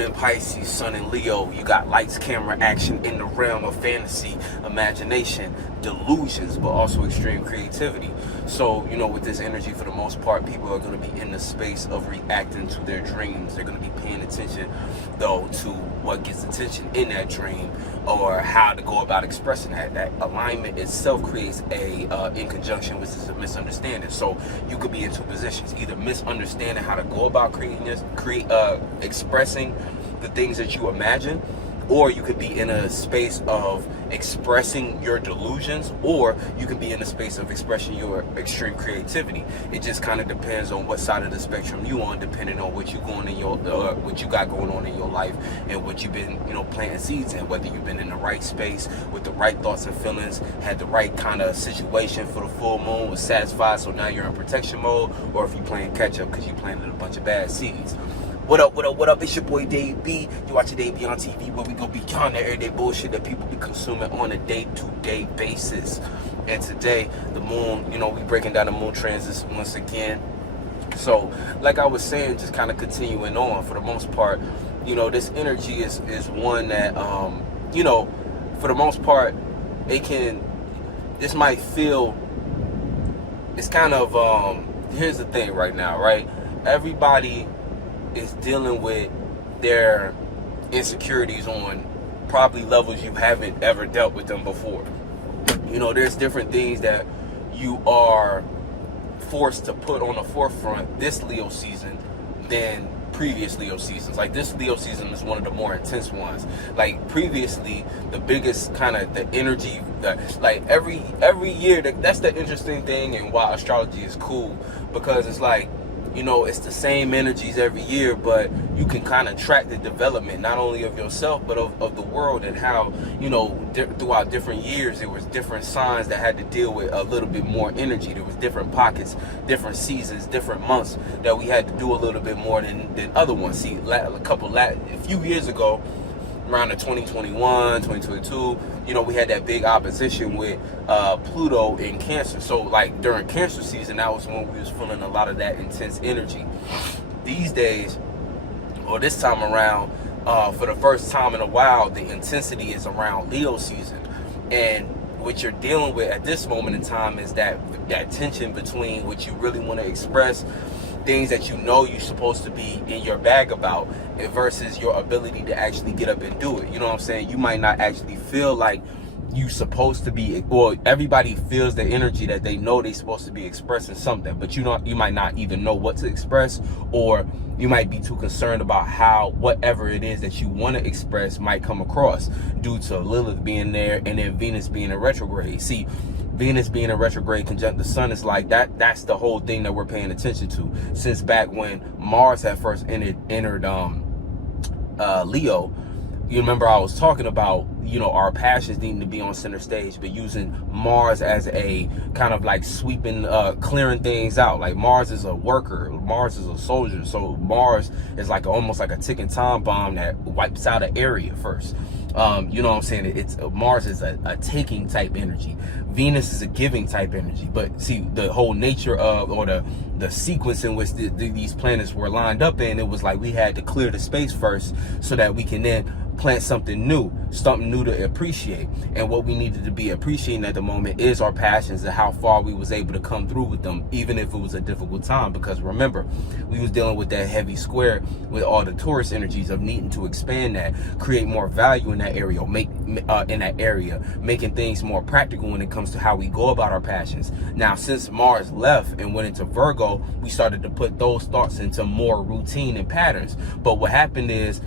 Moon in Pisces, Sun in Leo. You got lights, camera, action in the realm of fantasy, imagination, delusions, but also extreme creativity. So, with this energy, for the most part, people are going to be in the space of reacting to their dreams. They're going to be paying attention, though, to what gets attention in that dream, or how to go about expressing that. That alignment itself creates a in conjunction, which is a misunderstanding. So you could be in two positions: either misunderstanding how to go about expressing the things that you imagine, or you could be in a space of expressing your delusions, or you could be in a space of expressing your extreme creativity. It just kind of depends on what side of the spectrum you on, depending on what you what you got going on in your life, and what you've been, planting seeds in. Whether you've been in the right space with the right thoughts and feelings, had the right kind of situation for the full moon, was satisfied, so now you're in protection mode, or if you're playing catch up because you planted a bunch of bad seeds. What up? It's your boy Dave B. You watching DaveBeyondTV, where we go beyond the everyday bullshit that people be consuming on a day-to-day basis. And today, the moon, we breaking down the moon transits once again. So, like I was saying, just kind of continuing on, for the most part, this energy is one that, for the most part, this might feel, it's kind of, here's the thing right now, right? Everybody is dealing with their insecurities on probably levels you haven't ever dealt with them before. There's different things that you are forced to put on the forefront this Leo season than previous Leo seasons. Like, this Leo season is one of the more intense ones. Like, previously, the biggest kind of the energy that, like, every year, that's the interesting thing, and why astrology is cool, because it's like, it's the same energies every year, but you can kind of track the development, not only of yourself, but of the world, and how, throughout different years, there was different signs that had to deal with a little bit more energy. There was different pockets, different seasons, different months that we had to do a little bit more than other ones. See, a few years ago, around the 2021, 2022, we had that big opposition with Pluto in Cancer. So, like, during Cancer season, that was when we was feeling a lot of that intense energy. These days, or this time around, for the first time in a while, the intensity is around Leo season. And what you're dealing with at this moment in time is that tension between what you really want to express, things that you're supposed to be in your bag about, versus your ability to actually get up and do it. You know what I'm saying? You might not actually feel like you supposed to be, or everybody feels the energy that they know they're supposed to be expressing something, but you might not even know what to express, or you might be too concerned about how whatever it is that you want to express might come across, due to Lilith being there and then Venus being in retrograde. See, Venus being in retrograde conjunct the sun is like that's the whole thing that we're paying attention to since back when Mars had first entered Leo. You remember I was talking about, our passions needing to be on center stage, but using Mars as a kind of like sweeping, clearing things out. Like, Mars is a worker, Mars is a soldier. So Mars is like almost like a ticking time bomb that wipes out an area first. You know what I'm saying? Mars is a taking type energy. Venus is a giving type energy. But see, the whole nature of, or the sequence in which these planets were lined up in, it was like we had to clear the space first so that we can then plant something new to appreciate. And what we needed to be appreciating at the moment is our passions, and how far we was able to come through with them, even if it was a difficult time. Because remember, we was dealing with that heavy square with all the Taurus energies of needing to expand that, create more value in that area, making things more practical when it comes to how we go about our passions. Now, since Mars left and went into Virgo, we started to put those thoughts into more routine and patterns. But what happened is,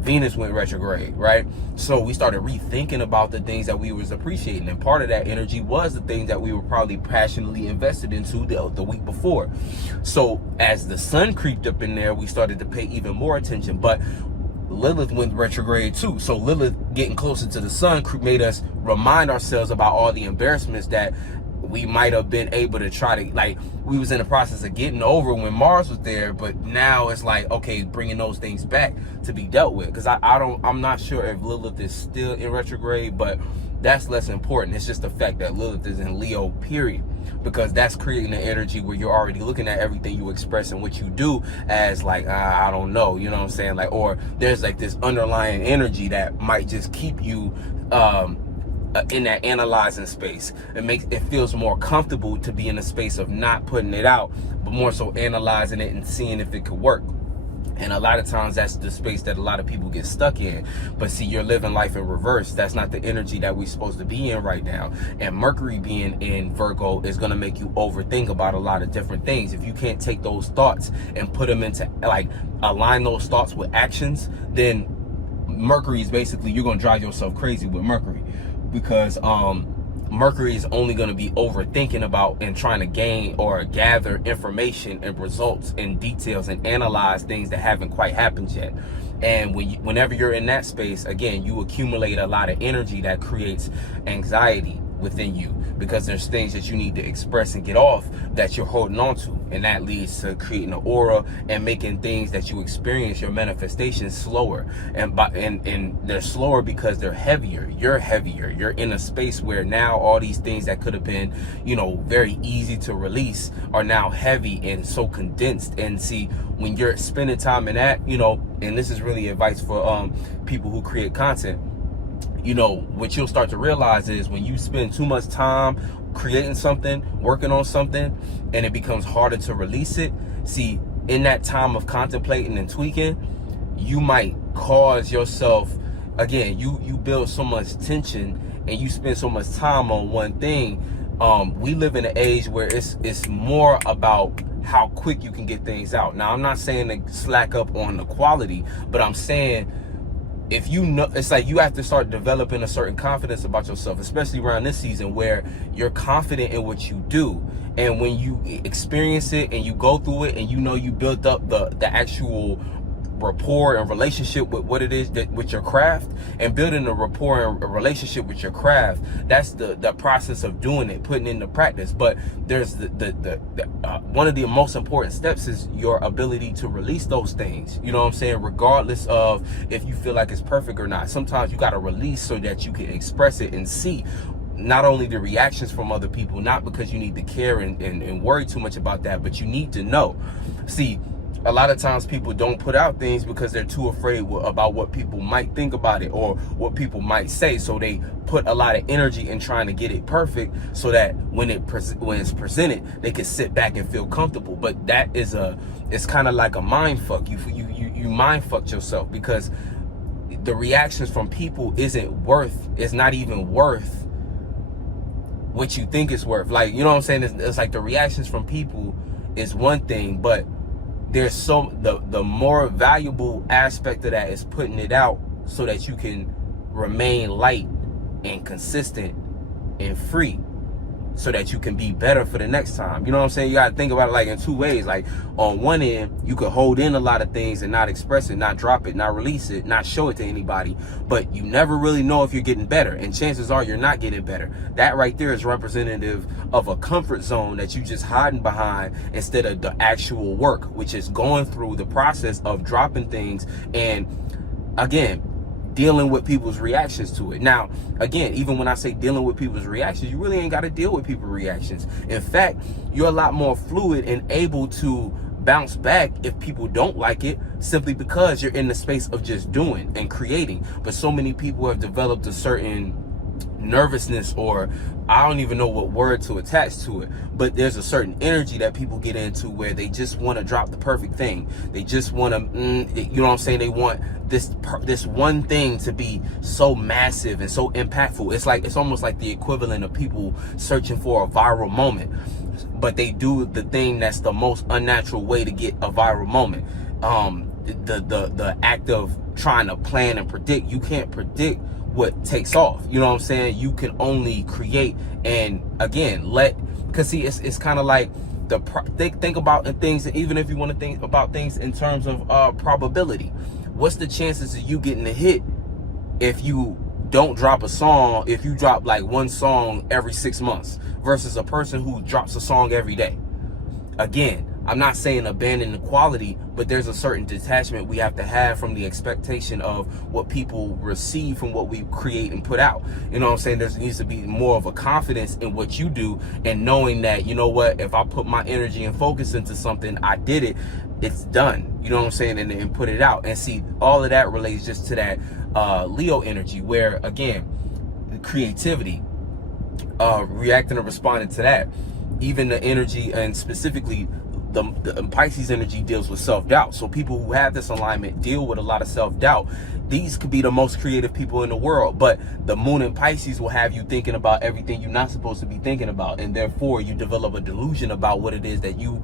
Venus went retrograde, right? So we started rethinking about the things that we was appreciating, and part of that energy was the things that we were probably passionately invested into the week before. So as the sun creeped up in there, we started to pay even more attention. But Lilith went retrograde too. So Lilith getting closer to the sun made us remind ourselves about all the embarrassments that we might have been able to try to, like, we was in the process of getting over when Mars was there, but now it's like, okay, bringing those things back to be dealt with. Because I'm not sure if Lilith is still in retrograde, but that's less important. It's just the fact that Lilith is in Leo, period. because that's creating an energy where you're already looking at everything you express and what you do as like, I don't know, you know what I'm saying? Like, or there's like this underlying energy that might just keep you in that analyzing space. It feels more comfortable to be in a space of not putting it out, but more so analyzing it and seeing if it could work. And a lot of times that's the space that a lot of people get stuck in. But see, you're living life in reverse. That's not the energy that we're supposed to be in right now. And Mercury being in Virgo is going to make you overthink about a lot of different things. If you can't take those thoughts and put them into, like, align those thoughts with actions, then Mercury is basically, you're going to drive yourself crazy with Mercury. Because Mercury is only going to be overthinking about and trying to gain or gather information and results and details and analyze things that haven't quite happened yet. And whenever you're in that space, again, you accumulate a lot of energy that creates anxiety within you, because there's things that you need to express and get off that you're holding on to, and that leads to creating an aura and making things that you experience, your manifestations, slower. And they're slower because they're heavier. You're heavier. You're in a space where now all these things that could have been, you know, very easy to release are now heavy and so condensed. And see, when you're spending time in that, you know, and this is really advice for people who create content, you know, what you'll start to realize is when you spend too much time creating something, working on something, and it becomes harder to release it, see, in that time of contemplating and tweaking, you might cause yourself, again, you build so much tension and you spend so much time on one thing. We live in an age where it's more about how quick you can get things out. Now, I'm not saying to slack up on the quality, but I'm saying, if you know, it's like you have to start developing a certain confidence about yourself, especially around this season where you're confident in what you do. And when you experience it and you go through it and you know you built up the actual rapport and relationship with what it is that with your craft, and building a rapport and a relationship with your craft, that's the process of doing it, putting into practice. But there's the one of the most important steps is your ability to release those things, you know what I'm saying, regardless of if you feel like it's perfect or not. Sometimes you got to release so that you can express it and see not only the reactions from other people, not because you need to care and worry too much about that, but you need to know. See, a lot of times people don't put out things because they're too afraid about what people might think about it or what people might say. So they put a lot of energy in trying to get it perfect so that when it's presented, they can sit back and feel comfortable. But that is it's kind of like a mind fuck. You mind fucked yourself, because the reactions from people is not even worth what you think it's worth. Like, you know what I'm saying? It's like the reactions from people is one thing, but there's the more valuable aspect of that is putting it out so that you can remain light and consistent and free, so that you can be better for the next time. You know what I'm saying? You got to think about it like in two ways. Like, on one end, you could hold in a lot of things and not express it, not drop it, not release it, not show it to anybody, but you never really know if you're getting better, and chances are you're not getting better. That right there is representative of a comfort zone that you just hiding behind instead of the actual work, which is going through the process of dropping things and, again, dealing with people's reactions to it. Now, again, even when I say dealing with people's reactions, you really ain't got to deal with people's reactions. In fact, you're a lot more fluid and able to bounce back if people don't like it, simply because you're in the space of just doing and creating. But so many people have developed a certain nervousness, or I don't even know what word to attach to it, but there's a certain energy that people get into where they just want to drop the perfect thing. They just want to, you know what I'm saying? They want this one thing to be so massive and so impactful. It's almost like the equivalent of people searching for a viral moment, but they do the thing that's the most unnatural way to get a viral moment. The act of trying to plan and predict. You can't predict what takes off, you know what I'm saying? You can only create, and again, because see, it's kind of like think about things, even if you want to think about things in terms of probability. What's the chances of you getting a hit if you don't drop a song, if you drop like one song every 6 months versus a person who drops a song every day? Again, I'm not saying abandon the quality, but there's a certain detachment we have to have from the expectation of what people receive from what we create and put out. You know what I'm saying? There needs to be more of a confidence in what you do, and knowing that, you know what, if I put my energy and focus into something, I did it, it's done. You know what I'm saying? And put it out. And see, all of that relates just to that Leo energy, where, again, the creativity, reacting and responding to that. Even the energy, and specifically the Pisces energy, deals with self-doubt. So people who have this alignment deal with a lot of self-doubt. These could be the most creative people in the world, but the moon in Pisces will have you thinking about everything you're not supposed to be thinking about, and therefore you develop a delusion about what it is that you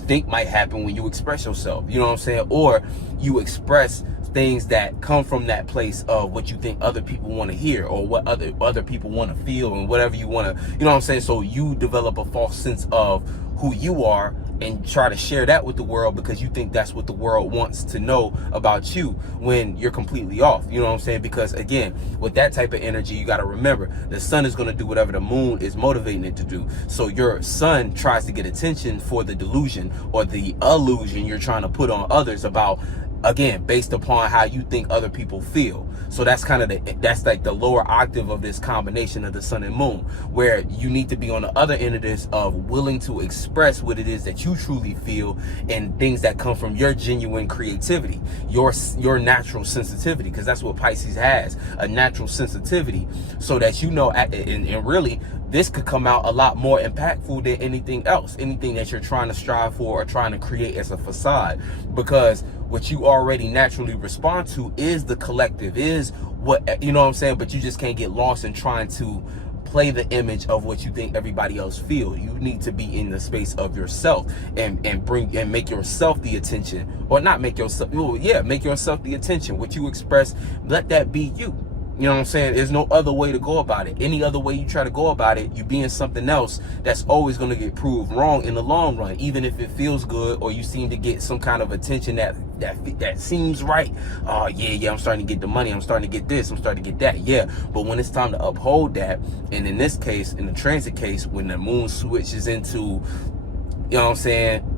think might happen when you express yourself. You know what I'm saying? Or you express things that come from that place of what you think other people want to hear, or what other people want to feel, and whatever you want to, you know what I'm saying? So you develop a false sense of who you are and try to share that with the world because you think that's what the world wants to know about you, when you're completely off. You know what I'm saying? Because again, with that type of energy, you got to remember the sun is going to do whatever the moon is motivating it to do. So your sun tries to get attention for the delusion or the illusion you're trying to put on others about, again, based upon how you think other people feel. So that's kind of that's like the lower octave of this combination of the sun and moon, where you need to be on the other end of this, of willing to express what it is that you truly feel, and things that come from your genuine creativity, your natural sensitivity, because that's what Pisces has, a natural sensitivity, so that, you know, and really, this could come out a lot more impactful than anything else, anything that you're trying to strive for or trying to create as a facade, because what you already naturally respond to is the collective, is what, you know what I'm saying? But you just can't get lost in trying to play the image of what you think everybody else feels. You need to be in the space of yourself and make yourself the attention, or not make yourself, well, yeah, make yourself the attention. What you express, let that be you. You know what I'm saying? There's no other way to go about it. Any other way you try to go about it, you being something else, that's always going to get proved wrong in the long run, even if it feels good, or you seem to get some kind of attention that seems right. Oh, yeah, I'm starting to get the money, I'm starting to get this, I'm starting to get that. Yeah, but when it's time to uphold that, and in this case, in the transit case, when the moon switches into, you know what I'm saying,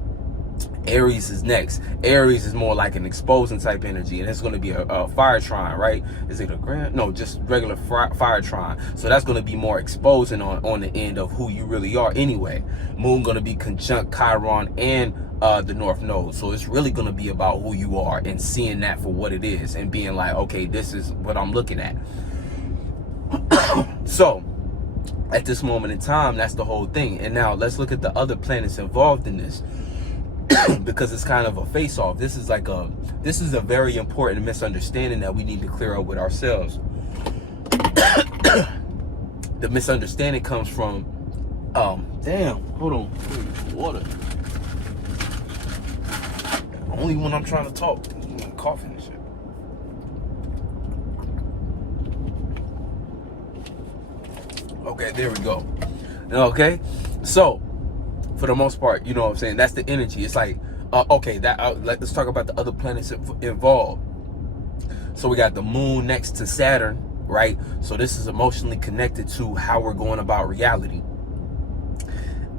Aries is next. Aries is more like an exposing type energy, and it's going to be a fire trine, right? Is it a grand? No, just regular fire trine. So that's going to be more exposing on the end of who you really are anyway. Moon going to be conjunct Chiron and the North Node. So it's really going to be about who you are and seeing that for what it is, and being like, okay, this is what I'm looking at. So at this moment in time, that's the whole thing. And now let's look at the other planets involved in this. Because it's kind of a face-off. This is a very important misunderstanding that we need to clear up with ourselves. The misunderstanding comes from, damn, hold on, water. Only when I'm trying to talk, I'm coughing and shit. Okay, there we go. Okay, so for the most part, you know what I'm saying, that's the energy. It's like, okay, let's talk about the other planets involved. So we got the moon next to Saturn, right? So this is emotionally connected to how we're going about reality.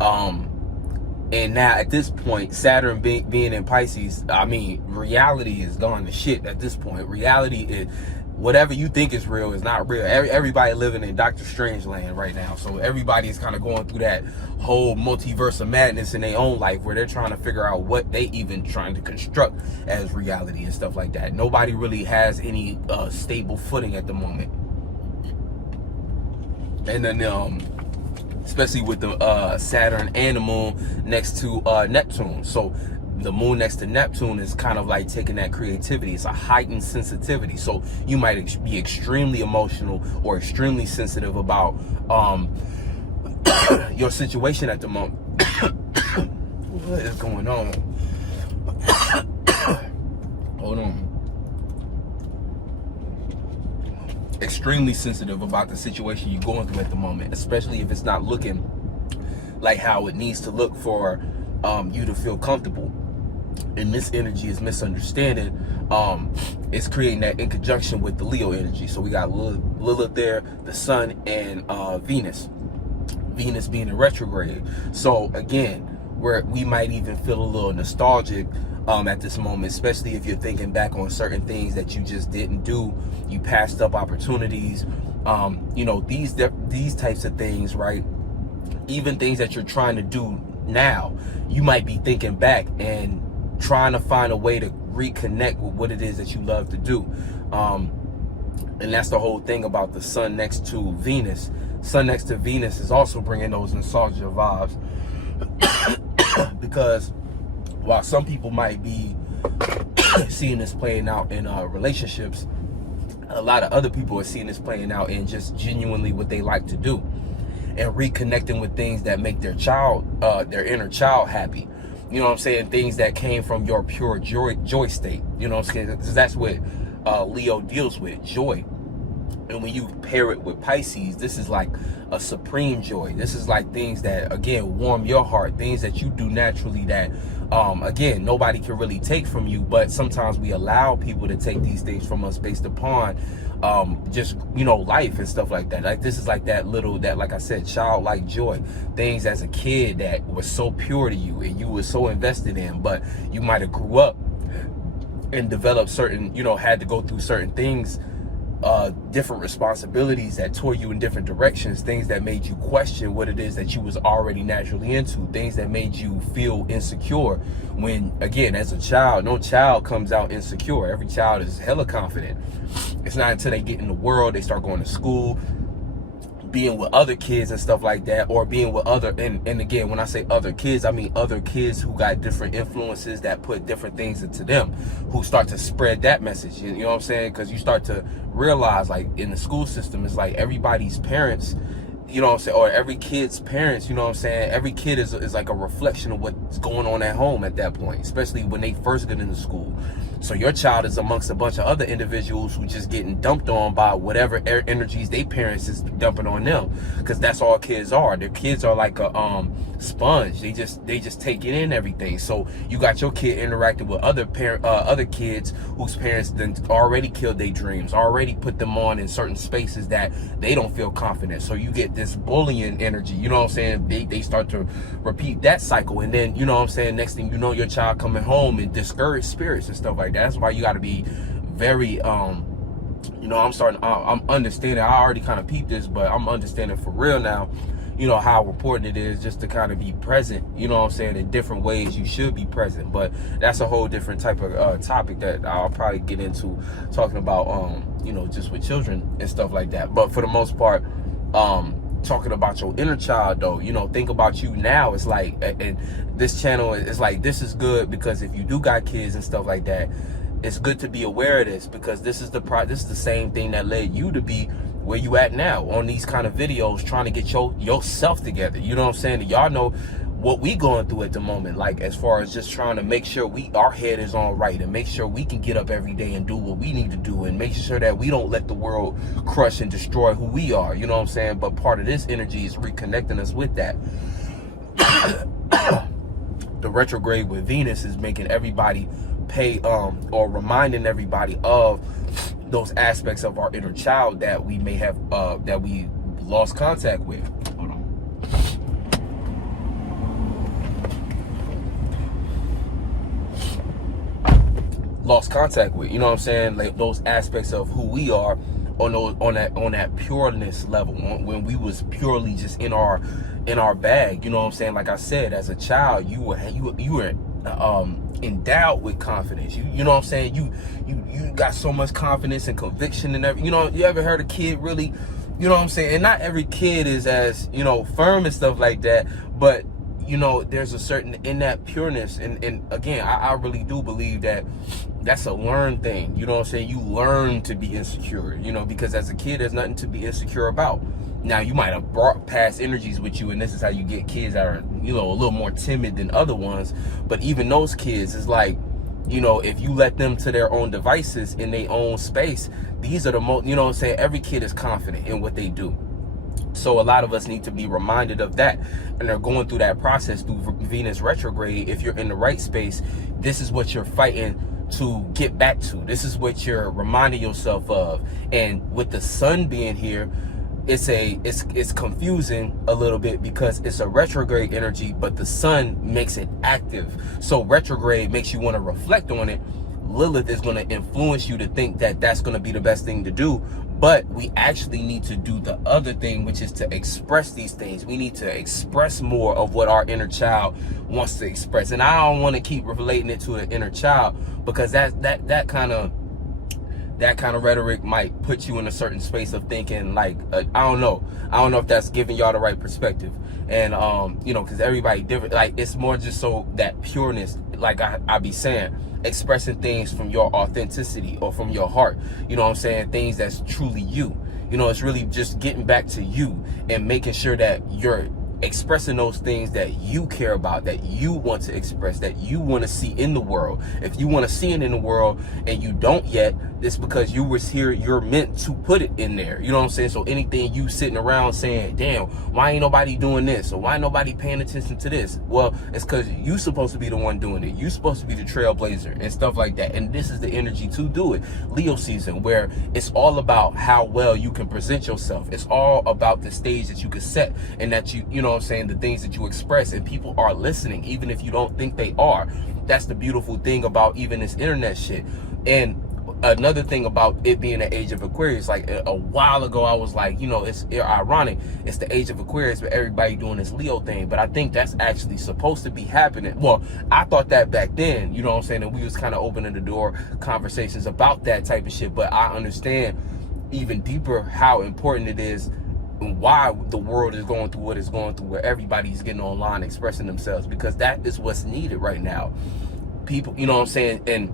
And now at this point, Saturn being in Pisces, I mean, reality is gone to shit at this point. Reality is, whatever you think is real is not real. Everybody living in Doctor Strange land right now. So everybody's kind of going through that whole multiverse of madness in their own life, where they're trying to figure out what they even trying to construct as reality and stuff like that. Nobody really has any stable footing at the moment. And then especially with the Saturn and the moon next to Neptune. So the moon next to Neptune is kind of like taking that creativity. It's a heightened sensitivity. So you might be extremely emotional or extremely sensitive about your situation at the moment. What is going on? Hold on. Extremely sensitive about the situation you're going through at the moment, especially if it's not looking like how it needs to look for you to feel comfortable. And this energy is misunderstanding. It's creating that in conjunction with the Leo energy. So we got Lilith there, the sun, and Venus being in retrograde. So again, where we might even feel a little nostalgic at this moment, especially if you're thinking back on certain things that you just didn't do, you passed up opportunities, you know, these types of things, right? Even things that you're trying to do now, you might be thinking back and trying to find a way to reconnect with what it is that you love to do. And that's the whole thing about the sun next to Venus. Sun next to Venus is also bringing those nostalgia vibes. Because while some people might be seeing this playing out in relationships, a lot of other people are seeing this playing out in just genuinely what they like to do, and reconnecting with things that make their child, their inner child happy. You know what I'm saying? Things that came from your pure joy state. You know what I'm saying? Because that's what Leo deals with, joy. And when you pair it with Pisces, this is like a supreme joy. This is like things that, again, warm your heart, things that you do naturally that, again, nobody can really take from you. But sometimes we allow people to take these things from us based upon just, you know, life and stuff like that. Like, this is like that little, that, like I said, childlike joy. Things as a kid that was so pure to you and you were so invested in, but you might have grew up and developed certain, you know, had to go through certain things, different responsibilities that tore you in different directions, things that made you question what it is that you was already naturally into, things that made you feel insecure when, again, as a child, no child comes out insecure. Every child is hella confident. It's not until they get in the world, they start going to school, being with other kids and stuff like that, or being with other, and again, when I say other kids, I mean other kids who got different influences that put different things into them, who start to spread that message. You know what I'm saying? Because you start to realize, like, in the school system, it's like everybody's parents, you know what I'm saying, or every kid's parents, you know what I'm saying, every kid is like a reflection of what's going on at home at that point, especially when they first get into school. So your child is amongst a bunch of other individuals who just getting dumped on by whatever energies their parents is dumping on them, because that's all kids are. Their kids are like a sponge. They just take it in everything. So you got your kid interacting with other kids whose parents then already killed their dreams, already put them on in certain spaces that they don't feel confident. So you get this bullying energy, you know what I'm saying? They start to repeat that cycle, and then, you know what I'm saying, next thing you know, your child coming home and discouraged spirits and stuff like that. That's why you got to be very, you know, I'm understanding. I already kind of peeped this, but I'm understanding for real now, you know, how important it is just to kind of be present, you know what I'm saying, in different ways you should be present. But that's a whole different type of topic that I'll probably get into, talking about, you know, just with children and stuff like that. But for the most part, talking about your inner child, though, you know, think about you now. It's like, and this channel is like, this is good because if you do got kids and stuff like that, it's good to be aware of this, because this is the same thing that led you to be where you at now on these kind of videos, trying to get yourself together. You know what I'm saying? Y'all know what we going through at the moment, like as far as just trying to make sure our head is on right, and make sure we can get up every day and do what we need to do, and make sure that we don't let the world crush and destroy who we are. You know what I'm saying? But part of this energy is reconnecting us with that. The retrograde with Venus is making everybody pay, or reminding everybody of those aspects of our inner child that we may have, that we lost contact with. Hold on. Lost contact with, you know what I'm saying, like those aspects of who we are on that pureness level, when we was purely just in our bag. You know what I'm saying? Like I said, as a child, you were endowed with confidence. You know what I'm saying? You got so much confidence and conviction and everything. You know, you ever heard a kid really, you know what I'm saying? And not every kid is as, you know, firm and stuff like that, but you know, there's a certain, in that pureness, and again, I really do believe that that's a learned thing. You know what I'm saying? You learn to be insecure, you know, because as a kid, there's nothing to be insecure about. Now, you might have brought past energies with you, and this is how you get kids that are, you know, a little more timid than other ones. But even those kids, is like, you know, if you let them to their own devices in their own space, these are the most, you know what I'm saying? Every kid is confident in what they do. So a lot of us need to be reminded of that, and they're going through that process through Venus retrograde. If you're in the right space, this is what you're fighting to get back to. This is what you're reminding yourself of. And with the sun being here, it's confusing a little bit because it's a retrograde energy, but the sun makes it active. So retrograde makes you want to reflect on it. Lilith is going to influence you to think that that's going to be the best thing to do. But we actually need to do the other thing, which is to express these things. We need to express more of what our inner child wants to express. And I don't want to keep relating it to an inner child, because that kind of rhetoric might put you in a certain space of thinking like, I don't know if that's giving y'all the right perspective. And you know, because everybody different. Like, it's more just so that pureness, like I be saying, expressing things from your authenticity or from your heart, you know what I'm saying, things that's truly you. You know, it's really just getting back to you and making sure that you're expressing those things that you care about, that you want to express, that you want to see in the world. If you want to see it in the world and you don't yet, it's because you was here, you're meant to put it in there. You know what I'm saying? So anything you sitting around saying, damn, why ain't nobody doing this? Or why ain't nobody paying attention to this? Well, it's because you supposed to be the one doing it. You supposed to be the trailblazer and stuff like that. And this is the energy to do it. Leo season, where it's all about how well you can present yourself. It's all about the stage that you can set, and that you know what I'm saying, the things that you express, and people are listening, even if you don't think they are. That's the beautiful thing about even this internet shit. And another thing about it being the age of Aquarius, like a while ago I was like, you know, it's ironic, it's the age of Aquarius, but everybody doing this Leo thing. But I think that's actually supposed to be happening. Well, I thought that back then, you know what I'm saying, and we was kind of opening the door conversations about that type of shit. But I understand even deeper how important it is and why the world is going through what it's going through, where everybody's getting online expressing themselves, because that is what's needed right now. People, you know what I'm saying? And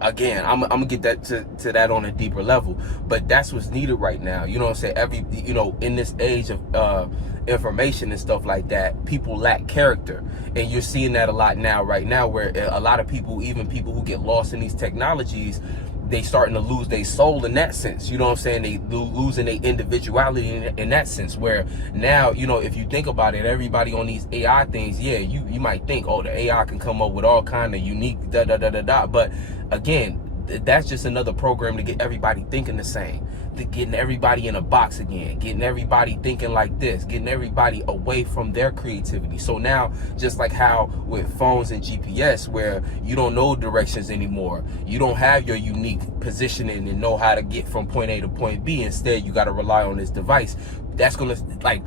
again, I'm gonna get that to that on a deeper level, but that's what's needed right now. You know what I'm saying? You know, in this age of information and stuff like that, people lack character, and you're seeing that a lot now, right now, where a lot of people, even people who get lost in these technologies, they starting to lose their soul in that sense. You know what I'm saying? They losing their individuality in that sense, where now, you know, if you think about it, everybody on these AI things, yeah, you might think, oh, the AI can come up with all kind of unique da. But again, that's just another program to get everybody thinking the same, to getting everybody in a box again, getting everybody thinking like this, getting everybody away from their creativity. So now, just like how with phones and GPS, where you don't know directions anymore, you don't have your unique positioning and know how to get from point A to point B. Instead, you got to rely on this device. That's gonna, like,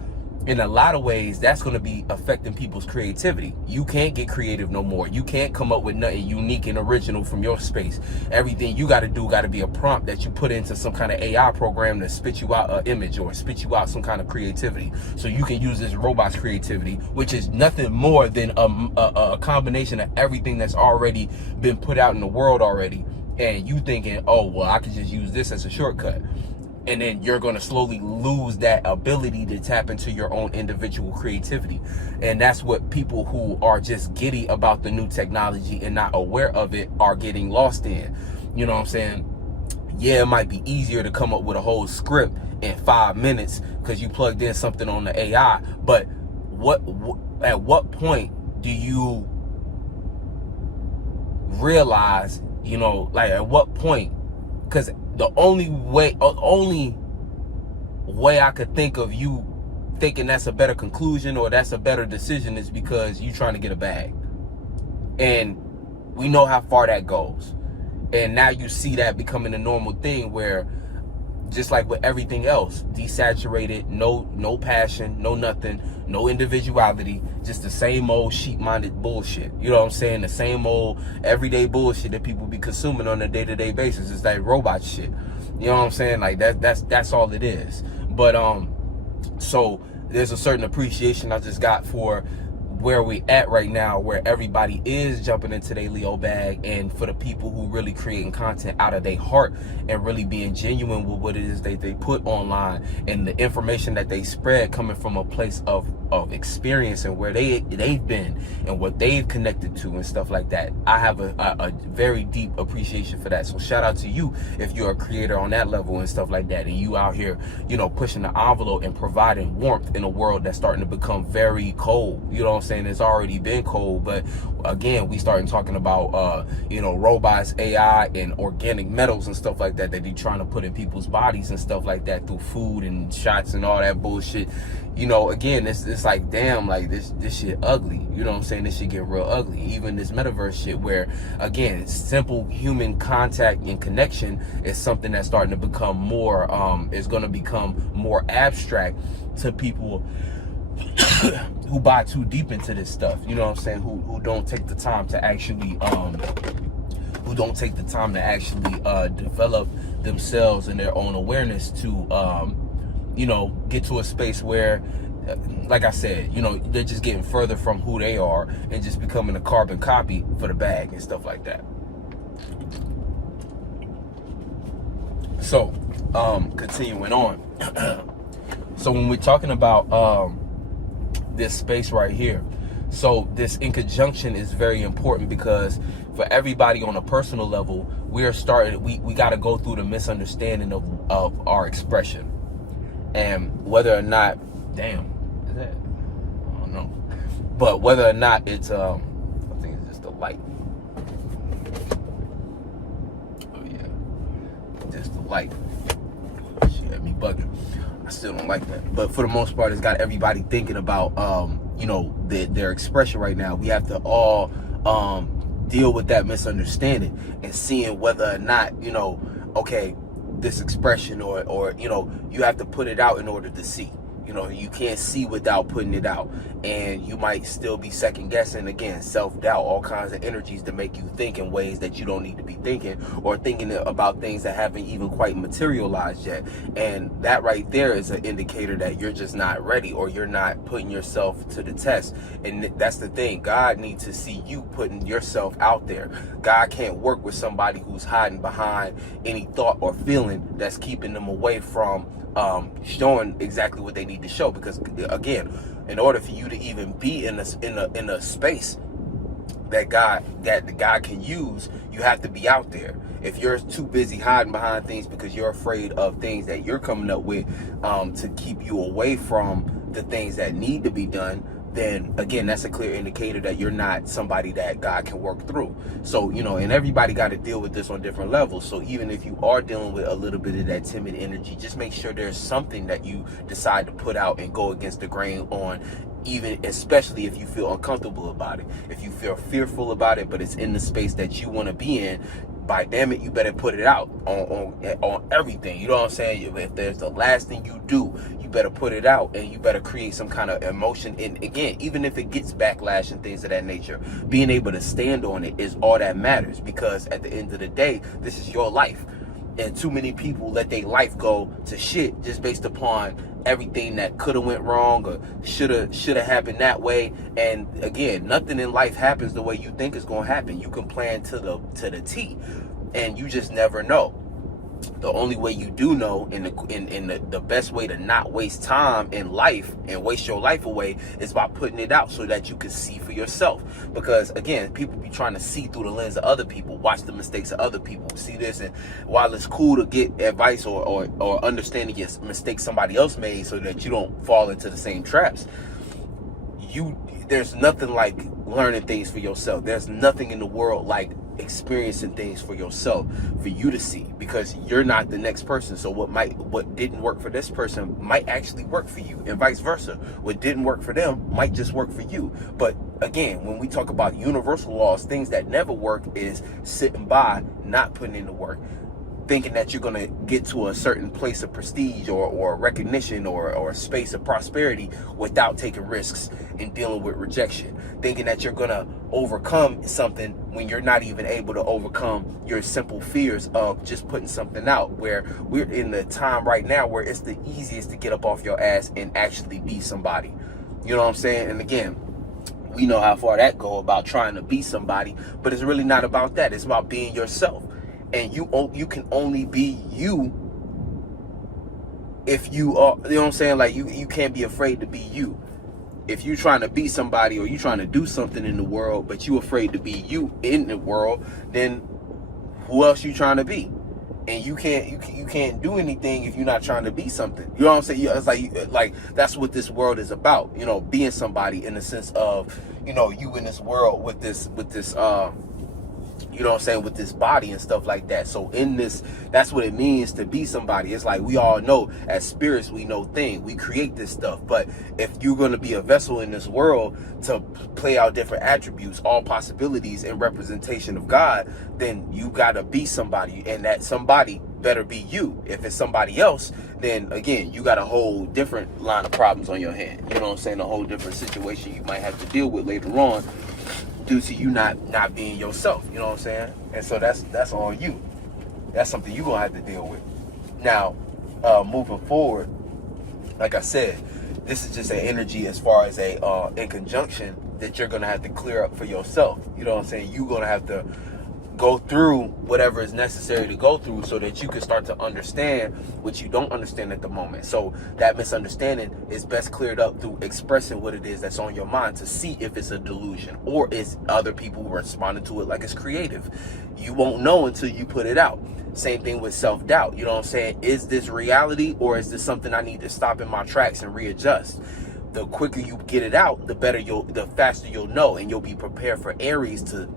in a lot of ways, that's going to be affecting people's creativity. You can't get creative no more. You can't come up with nothing unique and original from your space. Everything you got to do got to be a prompt that you put into some kind of AI program to spit you out an image or spit you out some kind of creativity. So you can use this robot's creativity, which is nothing more than a combination of everything that's already been put out in the world already. And you thinking, oh, well, I could just use this as a shortcut. And then you're going to slowly lose that ability to tap into your own individual creativity. And that's what people who are just giddy about the new technology and not aware of it are getting lost in. You know what I'm saying? Yeah, it might be easier to come up with a whole script in 5 minutes because you plugged in something on the AI. But at what point do you realize, you know, like, at what point? Because the only way I could think of you thinking that's a better conclusion or that's a better decision is because you trying to get a bag. And we know how far that goes. And now you see that becoming a normal thing, where just like with everything else, desaturated, no passion, no nothing, no individuality, just the same old sheep-minded bullshit. You know what I'm saying? The same old everyday bullshit that people be consuming on a day-to-day basis. It's like robot shit. You know what I'm saying? Like that's all it is. But so there's a certain appreciation I just got for where we at right now, where everybody is jumping into their Leo bag, and for the people who really creating content out of their heart and really being genuine with what it is they put online, and the information that they spread coming from a place of experience and where they've been and what they've connected to and stuff like that. I have a very deep appreciation for that. So shout out to you if you're a creator on that level and stuff like that, and you out here, you know, pushing the envelope and providing warmth in a world that's starting to become very cold. You know what I'm saying? saying? It's already been cold, but again, we started talking about, you know, robots, AI, and organic metals and stuff like that they're trying to put in people's bodies and stuff like that through food and shots and all that bullshit. You know, again, it's like, damn, like this shit ugly. You know what I'm saying? This shit get real ugly. Even this metaverse shit where, again, simple human contact and connection is something that's starting to become more, is going to become more abstract to people who buy too deep into this stuff. You know what I'm saying? Who don't take the time to actually, develop themselves and their own awareness to, you know, get to a space where, like I said, you know, they're just getting further from who they are and just becoming a carbon copy for the bag and stuff like that. So, continuing on. So when we're talking about this space right here, so this in conjunction is very important, because for everybody on a personal level, we got to go through the misunderstanding of our expression. And whether or not, damn, is that, I don't know, but whether or not it's, I think it's just the light. Oh yeah, just the light. She had me bugging. I still don't like that. But for the most part, it's got everybody thinking about, you know, their expression right now. We have to all deal with that misunderstanding and seeing whether or not, you know, okay, this expression or you know, you have to put it out in order to see. You know, you can't see without putting it out, and you might still be second guessing, again, self-doubt, all kinds of energies to make you think in ways that you don't need to be thinking, or thinking about things that haven't even quite materialized yet. And that right there is an indicator that you're just not ready, or you're not putting yourself to the test. And that's the thing. God needs to see you putting yourself out there. God can't work with somebody who's hiding behind any thought or feeling that's keeping them away from showing exactly what they need to show. Because again, in order for you to even be in a space that God can use, you have to be out there. If you're too busy hiding behind things because you're afraid of things that you're coming up with to keep you away from the things that need to be done, then again, that's a clear indicator that you're not somebody that God can work through. So, you know, and everybody got to deal with this on different levels. So even if you are dealing with a little bit of that timid energy, just make sure there's something that you decide to put out and go against the grain on, even especially if you feel uncomfortable about it. If you feel fearful about it, but it's in the space that you want to be in, by damn it, you better put it out on everything. You know what I'm saying? If there's the last thing you do, you better put it out, and you better create some kind of emotion. And again, even if it gets backlash and things of that nature, being able to stand on it is all that matters, because at the end of the day, this is your life. And too many people let their life go to shit just based upon everything that could have went wrong or should have happened that way. And again, nothing in life happens the way you think it's going to happen. You can plan to the T, and you just never know. The only way you do know, in the best way to not waste time in life and waste your life away, is by putting it out so that you can see for yourself. Because again, people be trying to see through the lens of other people, watch the mistakes of other people, see this, and while it's cool to get advice or understanding your mistakes somebody else made so that you don't fall into the same traps, there's nothing like learning things for yourself. There's nothing in the world like experiencing things for yourself, for you to see, because you're not the next person. So what didn't work for this person might actually work for you, and vice versa. What didn't work for them might just work for you. But again, when we talk about universal laws, things that never work is sitting by, not putting in the work, thinking that you're going to get to a certain place of prestige or recognition or a space of prosperity without taking risks and dealing with rejection, thinking that you're going to overcome something when you're not even able to overcome your simple fears of just putting something out. Where we're in the time right now where it's the easiest to get up off your ass and actually be somebody. You know what I'm saying? And again, we know how far that go about trying to be somebody, but it's really not about that. It's about being yourself. And you can only be you if you are, you know what I'm saying? Like you can't be afraid to be you. If you're trying to be somebody or you're trying to do something in the world, but you're afraid to be you in the world, then who else you trying to be? And you can't do anything if you're not trying to be something. You know what I'm saying? It's like that's what this world is about. You know, being somebody in the sense of, you know, you in this world with this you know what I'm saying, with this body and stuff like that. So in this, that's what it means to be somebody. It's like we all know as spirits, we know things. We create this stuff. But if you're going to be a vessel in this world to play out different attributes, all possibilities and representation of God, then you got to be somebody. And that somebody better be you. If it's somebody else, then again, you got a whole different line of problems on your hand. You know what I'm saying? A whole different situation you might have to deal with later on, due to you not being yourself. You know what I'm saying? And so that's on you. That's something you're gonna have to deal with. Now, moving forward, like I said, this is just an energy as far as a in conjunction that you're gonna have to clear up for yourself. You know what I'm saying? You're gonna have to go through whatever is necessary to go through so that you can start to understand what you don't understand at the moment. So that misunderstanding is best cleared up through expressing what it is that's on your mind to see if it's a delusion or it's other people responding to it like it's creative. You won't know until you put it out. Same thing with self-doubt. You know what I'm saying? Is this reality or is this something I need to stop in my tracks and readjust? The quicker you get it out, the faster you'll know, and you'll be prepared for Aries to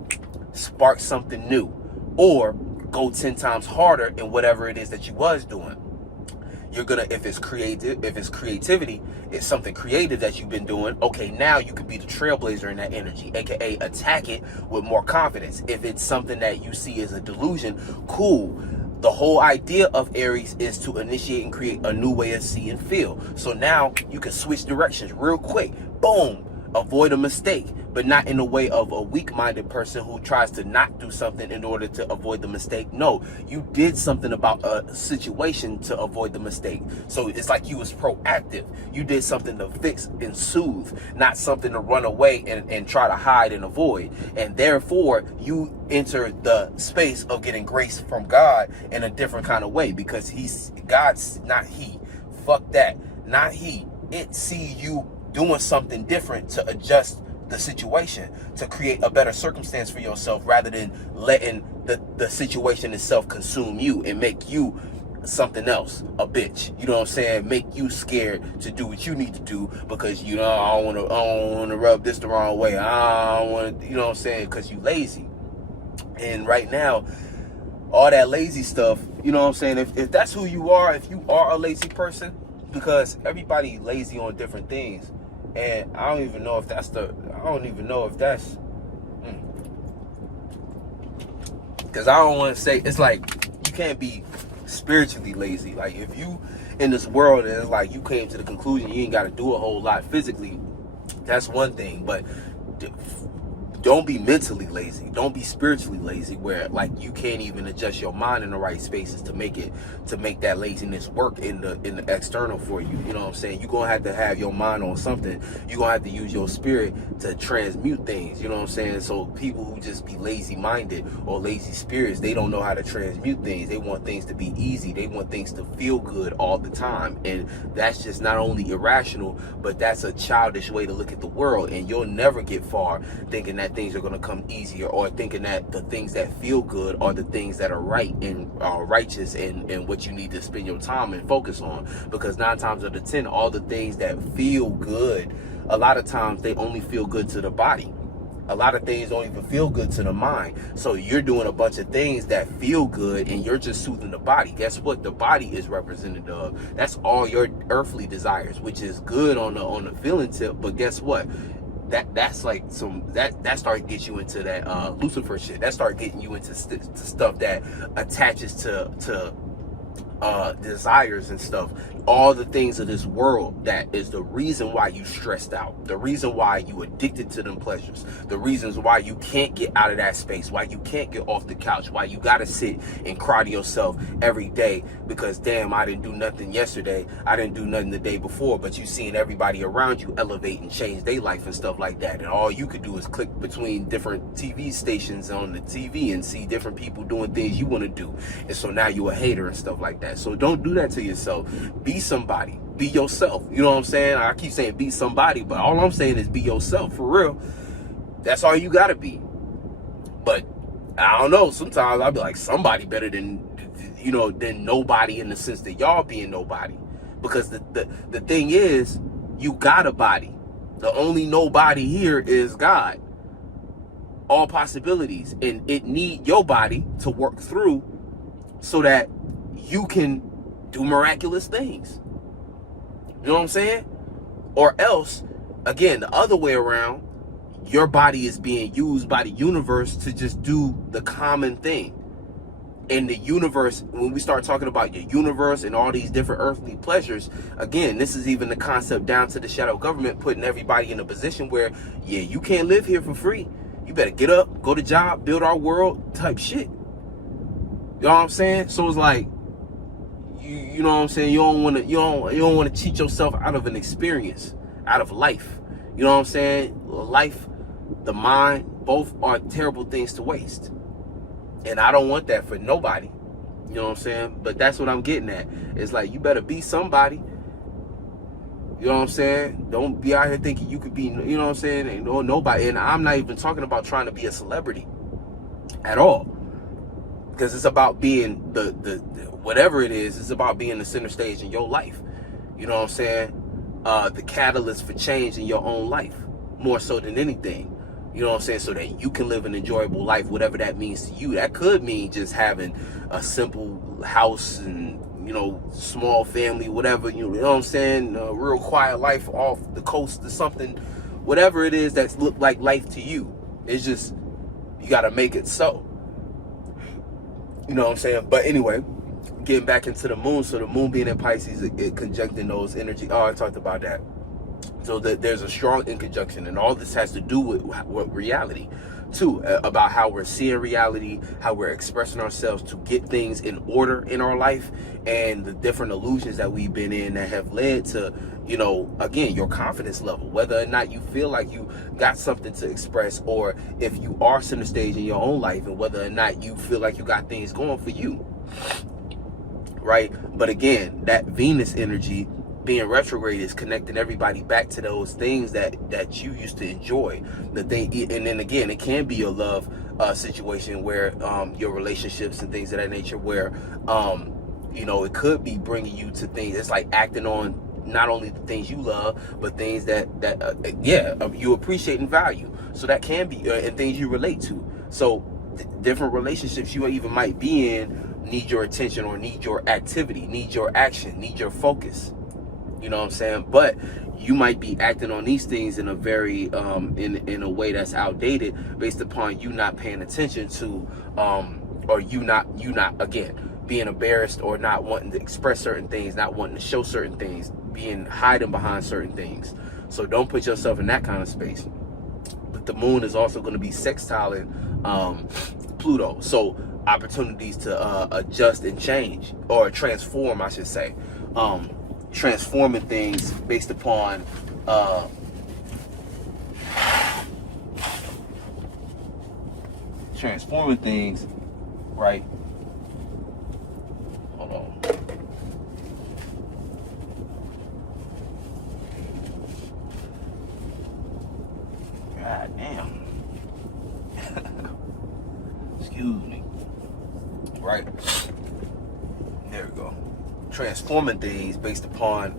spark something new or go 10 times harder in whatever it is that you was doing. You're gonna, if it's creativity, it's something creative that you've been doing, okay, now you could be the trailblazer in that energy, aka attack it with more confidence. If it's something that you see as a delusion, cool. The whole idea of Aries is to initiate and create a new way of see and feel. So now you can switch directions real quick. Boom. Avoid a mistake, but not in a way of a weak-minded person who tries to not do something in order to avoid the mistake. No, you did something about a situation to avoid the mistake. So it's like you was proactive. You did something to fix and soothe, not something to run away and try to hide and avoid. And therefore, you enter the space of getting grace from God in a different kind of way, because God's not he. Fuck that. Not he. It see you doing something different to adjust the situation, to create a better circumstance for yourself, rather than letting the situation itself consume you and make you something else, a bitch. You know what I'm saying? Make you scared to do what you need to do because, you know, I don't want to rub this the wrong way. I don't want to, you know what I'm saying? Because you lazy. And right now, all that lazy stuff, you know what I'm saying? If that's who you are, if you are a lazy person, because everybody lazy on different things. And I don't even know if that's because I don't want to say, it's like you can't be spiritually lazy. Like if you in this world and it's like you came to the conclusion you ain't got to do a whole lot physically, that's one thing. But don't be mentally lazy. Don't be spiritually lazy, where like you can't even adjust your mind in the right spaces to make that laziness work in the external for you. You know what I'm saying? You're gonna have to have your mind on something. You're gonna have to use your spirit to transmute things. You know what I'm saying? So people who just be lazy minded or lazy spirits, they don't know how to transmute things. They want things to be easy. They want things to feel good all the time. And that's just not only irrational, but that's a childish way to look at the world. And you'll never get far thinking that things are going to come easier, or thinking that the things that feel good are the things that are right and righteous and what you need to spend your time and focus on. Because 9 times out of 10, all the things that feel good, a lot of times they only feel good to the body. A lot of things don't even feel good to the mind. So you're doing a bunch of things that feel good and you're just soothing the body. Guess what? The body is representative of. That's all your earthly desires, which is good on the feeling tip. But guess what? That's like that start get you into that Lucifer shit. That start getting you into stuff that attaches to desires and stuff. All the things of this world that is the reason why you stressed out, the reason why you addicted to them pleasures, the reasons why you can't get out of that space, why you can't get off the couch, why you gotta sit and cry to yourself every day because damn, I didn't do nothing yesterday, I didn't do nothing the day before. But you seeing everybody around you elevate and change their life and stuff like that, and all you could do is click between different TV stations on the TV and see different people doing things you want to do, and so now you a hater and stuff like that. So don't do that to yourself. Be somebody. Be yourself. You know what I'm saying? I keep saying be somebody, but all I'm saying is be yourself for real. That's all you gotta be. But I don't know. Sometimes I'll be like, somebody better than, than nobody in the sense that y'all being nobody. Because the thing is, you got a body. The only nobody here is God. All possibilities. And it need your body to work through so that you can do miraculous things. You know what I'm saying? Or else, again, the other way around, your body is being used by the universe to just do the common thing. And the universe, when we start talking about your universe and all these different earthly pleasures, again, this is even the concept down to the shadow government putting everybody in a position where, yeah, you can't live here for free. You better get up, go to job, build our world type shit. You know what I'm saying? So it's like, you know what I'm saying? You don't want to cheat yourself out of an experience, out of life. You know what I'm saying? Life, the mind, both are terrible things to waste. And I don't want that for nobody. You know what I'm saying? But that's what I'm getting at. It's like, you better be somebody. You know what I'm saying? Don't be out here thinking you could be, you know what I'm saying? Ain't nobody. And I'm not even talking about trying to be a celebrity at all. Because it's about being the whatever it is, it's about being the center stage in your life. You know what I'm saying? The catalyst for change in your own life, more so than anything. You know what I'm saying? So that you can live an enjoyable life, whatever that means to you. That could mean just having a simple house and, small family, whatever, you know what I'm saying? A real quiet life off the coast or something. Whatever it is that's look like life to you. It's just, you got to make it so. You know what I'm saying? But anyway, getting back into the moon. So the moon being in Pisces, it conjuncting those energy. Oh, I talked about that. So that there's a strong inconjunction, and all this has to do with reality too, about how we're seeing reality, how we're expressing ourselves to get things in order in our life, and the different illusions that we've been in that have led to, again, your confidence level, whether or not you feel like you got something to express, or if you are center stage in your own life, and whether or not you feel like you got things going for you, right? But again, that Venus energy being retrograde is connecting everybody back to those things that you used to enjoy. And then again, it can be a love situation where your relationships and things of that nature, where it could be bringing you to things. It's like acting on not only the things you love, but things that you appreciate and value. So that can be and things you relate to. So different relationships you even might be in need your attention, or need your activity, need your action, need your focus. You know what I'm saying? But you might be acting on these things in a very in a way that's outdated, based upon you not paying attention to or you not again being embarrassed, or not wanting to express certain things, not wanting to show certain things, hiding behind certain things. So don't put yourself in that kind of space. But the moon is also going to be sextiling Pluto, so opportunities to adjust and change, or transform, I should say. Transforming things based upon transforming things, right? Hold on. God damn. Excuse me. Right. There we go. Transforming things based upon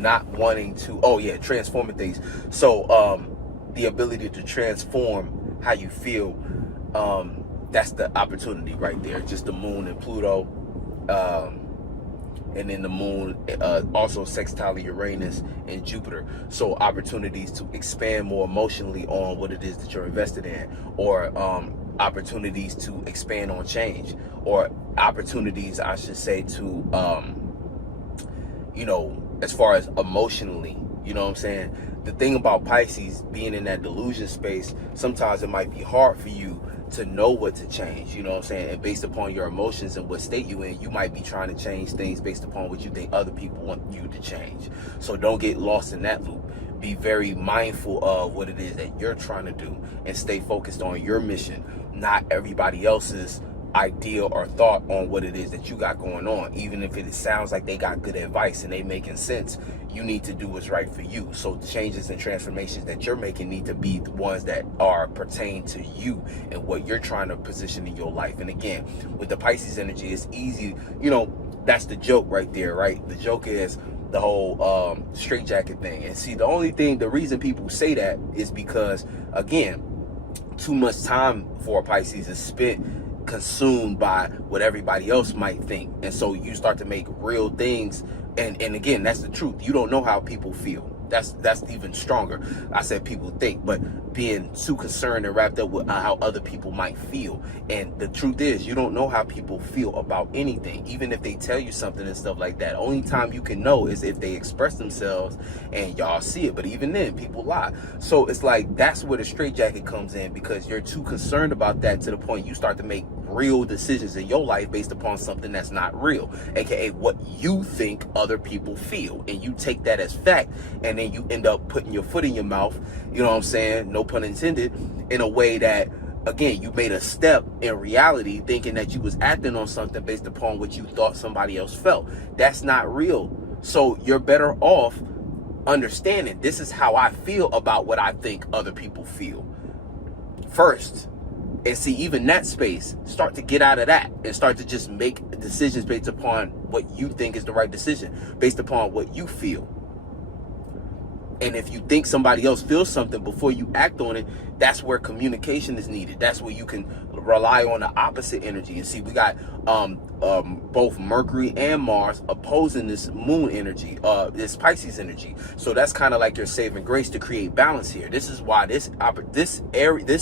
not wanting to transforming things. So the ability to transform how you feel, that's the opportunity right there. Just the moon and Pluto, and then the moon also sextile Uranus and Jupiter. So opportunities to expand more emotionally on what it is that you're invested in, or opportunities to expand on change, or opportunities, I should say, to as far as emotionally, you know what I'm saying? The thing about Pisces being in that delusion space, sometimes it might be hard for you to know what to change, you know what I'm saying? And based upon your emotions and what state you in, you might be trying to change things based upon what you think other people want you to change. So don't get lost in that loop. Be very mindful of what it is that you're trying to do, and stay focused on your mission, not everybody else's idea or thought on what it is that you got going on. Even if it sounds like they got good advice and they making sense, you need to do what's right for you. So the changes and transformations that you're making need to be the ones that are pertain to you and what you're trying to position in your life. And again, with the Pisces energy, it's easy, you know, that's the joke right there, right? The joke is the whole straitjacket thing. And see, the reason people say that is because, again, too much time for a Pisces is spent consumed by what everybody else might think. And so you start to make real things. And again, that's the truth. You don't know how people feel. That's even stronger. I said people think, but being too concerned and wrapped up with how other people might feel. And the truth is, you don't know how people feel about anything, even if they tell you something and stuff like that. Only time you can know is if they express themselves and y'all see it. But even then, people lie. So it's like, that's where the straitjacket comes in, because you're too concerned about that to the point you start to make real decisions in your life based upon something that's not real, aka what you think other people feel, and you take that as fact, and then you end up putting your foot in your mouth, you know what I'm saying, no pun intended, in a way that, again, you made a step in reality thinking that you was acting on something based upon what you thought somebody else felt. That's not real. So you're better off understanding, this is how I feel about what I think other people feel first. And see, even that space, start to get out of that and start to just make decisions based upon what you think is the right decision, based upon what you feel. And if you think somebody else feels something before you act on it, that's where communication is needed. That's where you can rely on the opposite energy. And see, we got both Mercury and Mars opposing this moon energy, this Pisces energy. So that's kind of like your saving grace to create balance here. This is why this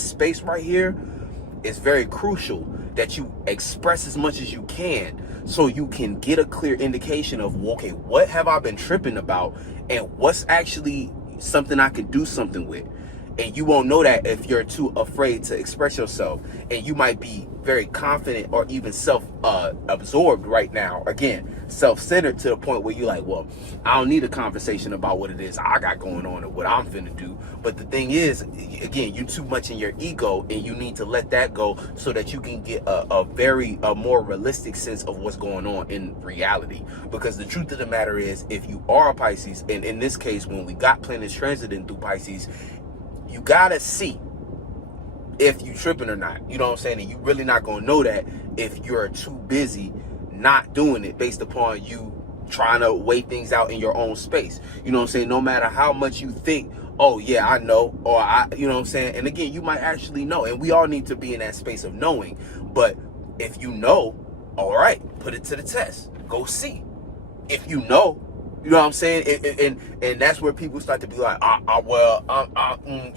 space right here is very crucial, that you express as much as you can, so you can get a clear indication of, okay, what have I been tripping about, and what's actually something I can do something with. And you won't know that if you're too afraid to express yourself. And you might be very confident or even self-absorbed right now. Again, self-centered to the point where you're like, well, I don't need a conversation about what it is I got going on or what I'm finna do. But the thing is, again, you're too much in your ego, and you need to let that go so that you can get a more realistic sense of what's going on in reality. Because the truth of the matter is, if you are a Pisces, and in this case, when we got planets transiting through Pisces, you gotta see if you tripping or not. You know what I'm saying? And you really not gonna know that if you're too busy not doing it based upon you trying to weigh things out in your own space. You know what I'm saying? No matter how much you think, oh yeah, I know, or you know what I'm saying? And again, you might actually know, and we all need to be in that space of knowing. But if you know, all right, put it to the test. Go see. If you know, you know what I'm saying? And that's where people start to be like, you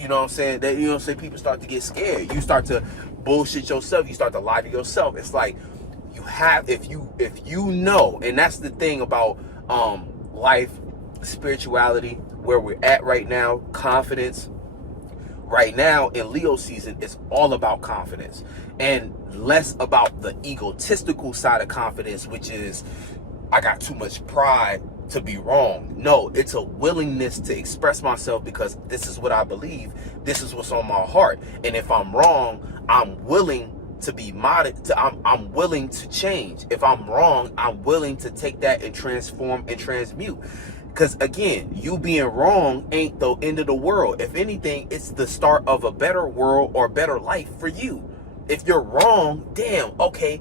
know what I'm saying? That, you know what I'm saying? People start to get scared. You start to bullshit yourself. You start to lie to yourself. It's like, you have, if you know, and that's the thing about life, spirituality, where we're at right now, confidence. Right now in Leo season, it's all about confidence, and less about the egotistical side of confidence, which is, I got too much pride to be wrong. No, it's a willingness to express myself because this is what I believe. This is what's on my heart. And if I'm wrong, I'm willing to be modest. I'm willing to change. If I'm wrong, I'm willing to take that and transform and transmute. Because again, you being wrong ain't the end of the world. If anything, it's the start of a better world or better life for you. If you're wrong, damn, okay,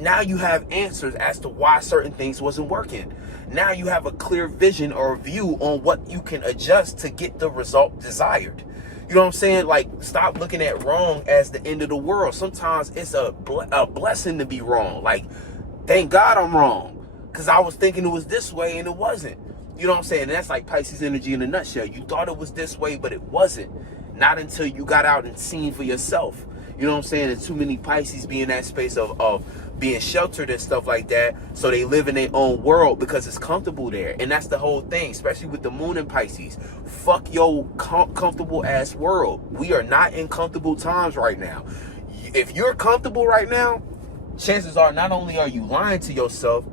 now you have answers as to why certain things wasn't working. Now you have a clear vision or view on what you can adjust to get the result desired. You know what I'm saying? Like, stop looking at wrong as the end of the world. Sometimes it's a blessing to be wrong. Like, thank God I'm wrong, because I was thinking it was this way and it wasn't. You know what I'm saying? And that's like Pisces energy in a nutshell. You thought it was this way, but it wasn't. Not until you got out and seen for yourself. You know what I'm saying? There's too many Pisces be in that space of being sheltered and stuff like that. So they live in their own world because it's comfortable there. And that's the whole thing, especially with the moon in Pisces. Fuck your comfortable ass world. We are not in comfortable times right now. If you're comfortable right now, chances are not only are you lying to yourself,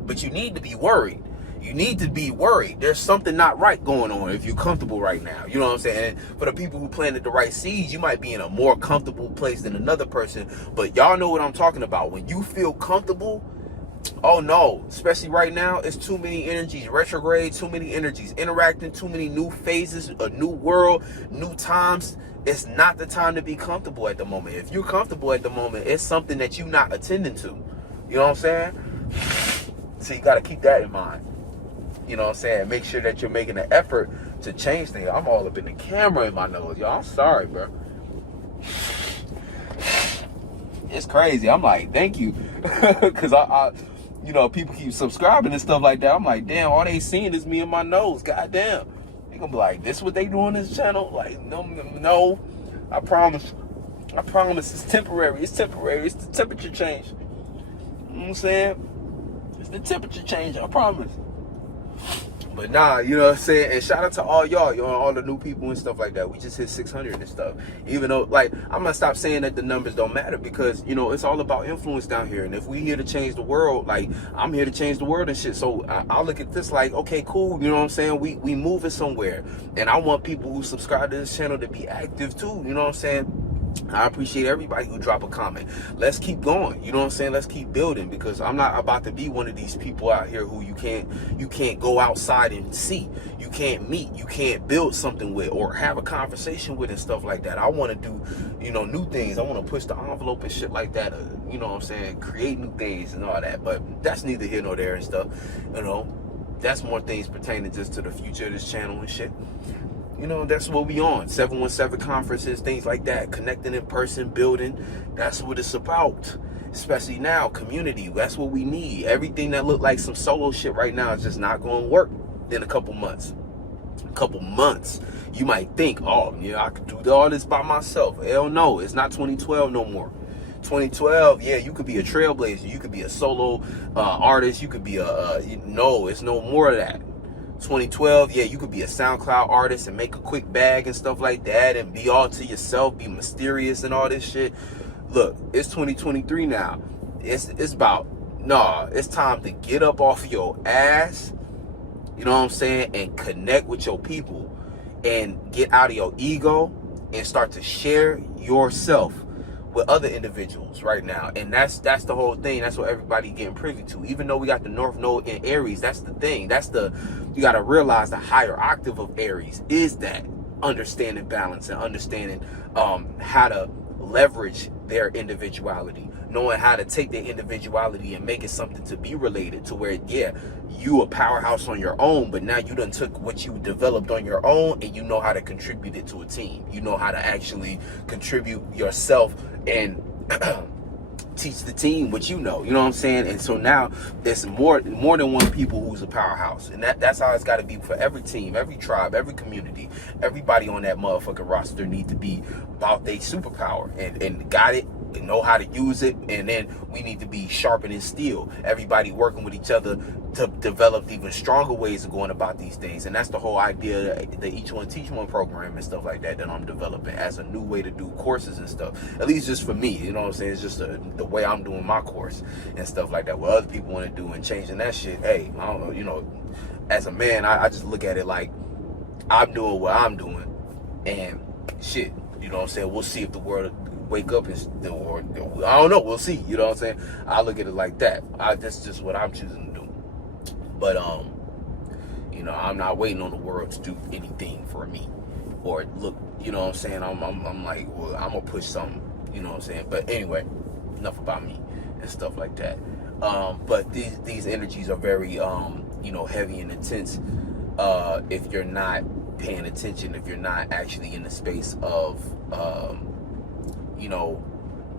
but you need to be worried. You need to be worried. There's something not right going on if you're comfortable right now. You know what I'm saying? And for the people who planted the right seeds, you might be in a more comfortable place than another person. But y'all know what I'm talking about. When you feel comfortable, oh no, especially right now, it's too many energies retrograde, too many energies interacting, too many new phases, a new world, new times. It's not the time to be comfortable at the moment. If you're comfortable at the moment, it's something that you're not attending to. You know what I'm saying? So you got to keep that in mind. You know what I'm saying? Make sure that you're making an effort to change things. I'm all up in the camera in my nose, y'all. I'm sorry, bro. It's crazy. I'm like, thank you. Because I you know, people keep subscribing and stuff like that. I'm like, damn, all they seeing is me and my nose. Goddamn. They gonna be like, this what they do on this channel? Like, no. I promise. It's temporary. It's temporary. It's the temperature change. You know what I'm saying? It's the temperature change. I promise. But nah, you know what I'm saying? And shout out to all y'all, all the new people and stuff like that. We just hit 600 and stuff. Even though, like, I'm gonna stop saying that the numbers don't matter, because, you know, it's all about influence down here. And if we here to change the world, like, I'm here to change the world and shit. So I'll look at this like, okay, cool. You know what I'm saying? We moving somewhere. And I want people who subscribe to this channel to be active too. You know what I'm saying? I appreciate everybody who drop a comment. Let's keep going. You know what I'm saying? Let's keep building, because I'm not about to be one of these people out here who you can't go outside and see. You can't meet. You can't build something with or have a conversation with and stuff like that. I want to do, you know, new things. I want to push the envelope and shit like that. You know what I'm saying? Create new things and all that. But that's neither here nor there and stuff. You know, that's more things pertaining just to the future of this channel and shit. You know, that's what we on. 717 conferences, things like that. Connecting in person, building. That's what it's about. Especially now, community. That's what we need. Everything that look like some solo shit right now is just not going to work in a couple months. You might think, oh, yeah, I could do all this by myself. Hell no, it's not 2012 no more. 2012, yeah, you could be a trailblazer. You could be a solo artist. You could be no, it's no more of that. 2012, yeah, you could be a SoundCloud artist and make a quick bag and stuff like that and be all to yourself, be mysterious and all this shit. Look, it's 2023 now. It's about, it's time to get up off your ass, you know what I'm saying, and connect with your people and get out of your ego and start to share yourself with other individuals right now. And that's the whole thing. That's what everybody getting privy to. Even though we got the North Node in Aries, that's the thing. You got to realize the higher octave of Aries is that understanding balance and understanding how to leverage their individuality, knowing how to take their individuality and make it something to be related to, where, yeah, you a powerhouse on your own, but now you done took what you developed on your own and you know how to contribute it to a team. You know how to actually contribute yourself and teach the team what you know what I'm saying? And so now there's more than one people who's a powerhouse. And that's how it's got to be for every team, every tribe, every community. Everybody on that motherfucking roster need to be about their superpower and got it and know how to use it. And then we need to be sharpening steel. Everybody working with each other to develop even stronger ways of going about these things. And that's the whole idea, the Each One Teach One program and stuff like that I'm developing as a new way to do courses and stuff. At least just for me, you know what I'm saying? It's just the way I'm doing my course and stuff like that. What other people want to do and changing that shit, hey, I don't know, you know, as a man, I just look at it like I'm doing what I'm doing and shit, you know what I'm saying? We'll see if the world wake up and, or I don't know, we'll see, you know what I'm saying? I look at it like that. That's just what I'm choosing to do. But you know, I'm not waiting on the world to do anything for me or look, you know what I'm saying? I'm like, well, I'm gonna push something, you know what I'm saying? But anyway, enough about me and stuff like that. But these energies are very you know, heavy and intense if you're not paying attention, if you're not actually in the space of you know,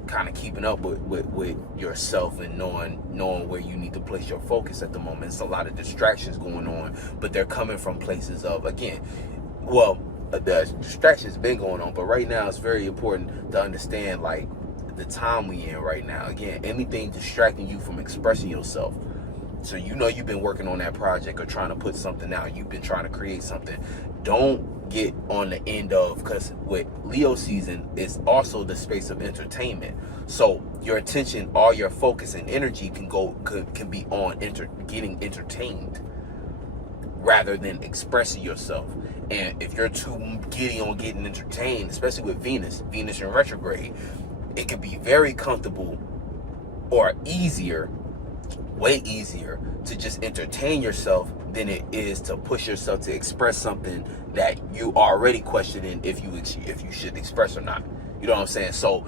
kind of keeping up with yourself and knowing where you need to place your focus at the moment. It's a lot of distractions going on, but they're coming from places of, again, well, the distractions been going on, but right now it's very important to understand, like, the time we in right now. Again, anything distracting you from expressing yourself. So you know you've been working on that project or trying to put something out. You've been trying to create something. Don't get on the end of, because with Leo season, it's also the space of entertainment. So your attention, all your focus and energy can be on getting entertained. rather than expressing yourself. And if you're too giddy on getting entertained, especially with Venus in retrograde, it can be very comfortable or easier, way easier, to just entertain yourself than it is to push yourself to express something that you already questioning if you should express or not. You know what I'm saying? So,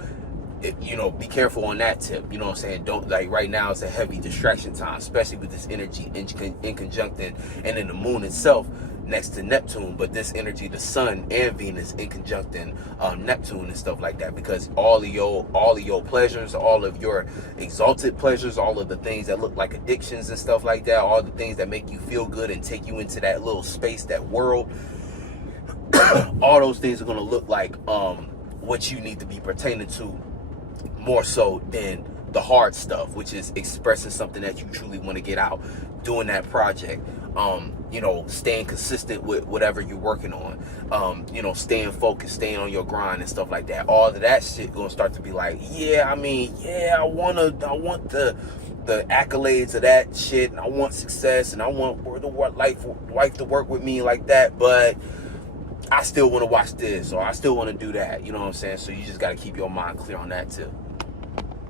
you know, be careful on that tip. You know what I'm saying? Don't, like, right now it's a heavy distraction time, especially with this energy in conjuncting and in the moon itself next to Neptune, but this energy, the sun and Venus in conjuncting Neptune and stuff like that, because all of your pleasures, all of your exalted pleasures, all of the things that look like addictions and stuff like that, all the things that make you feel good and take you into that little space, that world, all those things are going to look like what you need to be pertaining to, more so than the hard stuff, which is expressing something that you truly want to get out, doing that project, you know, staying consistent with whatever you're working on, you know, staying focused, staying on your grind and stuff like that. All of that shit gonna start to be like, yeah, I mean, yeah, I want the accolades of that shit, and I want success, and I want the wife to work with me like that, but I still want to watch this, or I still want to do that. You know what I'm saying? So you just got to keep your mind clear on that too.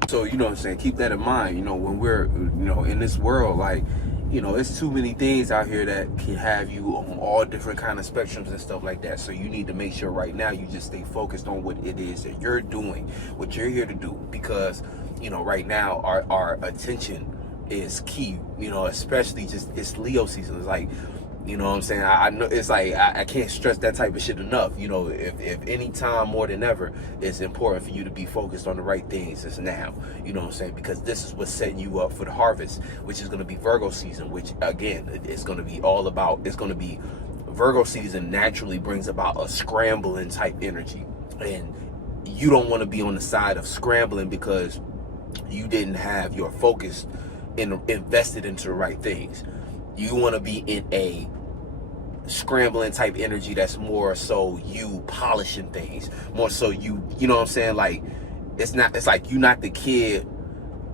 So, you know what I'm saying? Keep that in mind, you know, when we're, you know, in this world, like, you know, it's too many things out here that can have you on all different kind of spectrums and stuff like that. So you need to make sure right now you just stay focused on what it is that you're doing, what you're here to do, because, you know, right now our attention is key, you know, especially just, it's Leo season. It's like, you know what I'm saying? I know it's like, I can't stress that type of shit enough. You know, if any time more than ever, it's important for you to be focused on the right things. It's now, you know what I'm saying? Because this is what's setting you up for the harvest, which is going to be Virgo season, which again, it's going to be all about, it's going to be Virgo season naturally brings about a scrambling type energy. And you don't want to be on the side of scrambling because you didn't have your focus invested into the right things. You want to be in a scrambling type energy that's more so you polishing things, more so you know what I'm saying? Like, it's like you're not the kid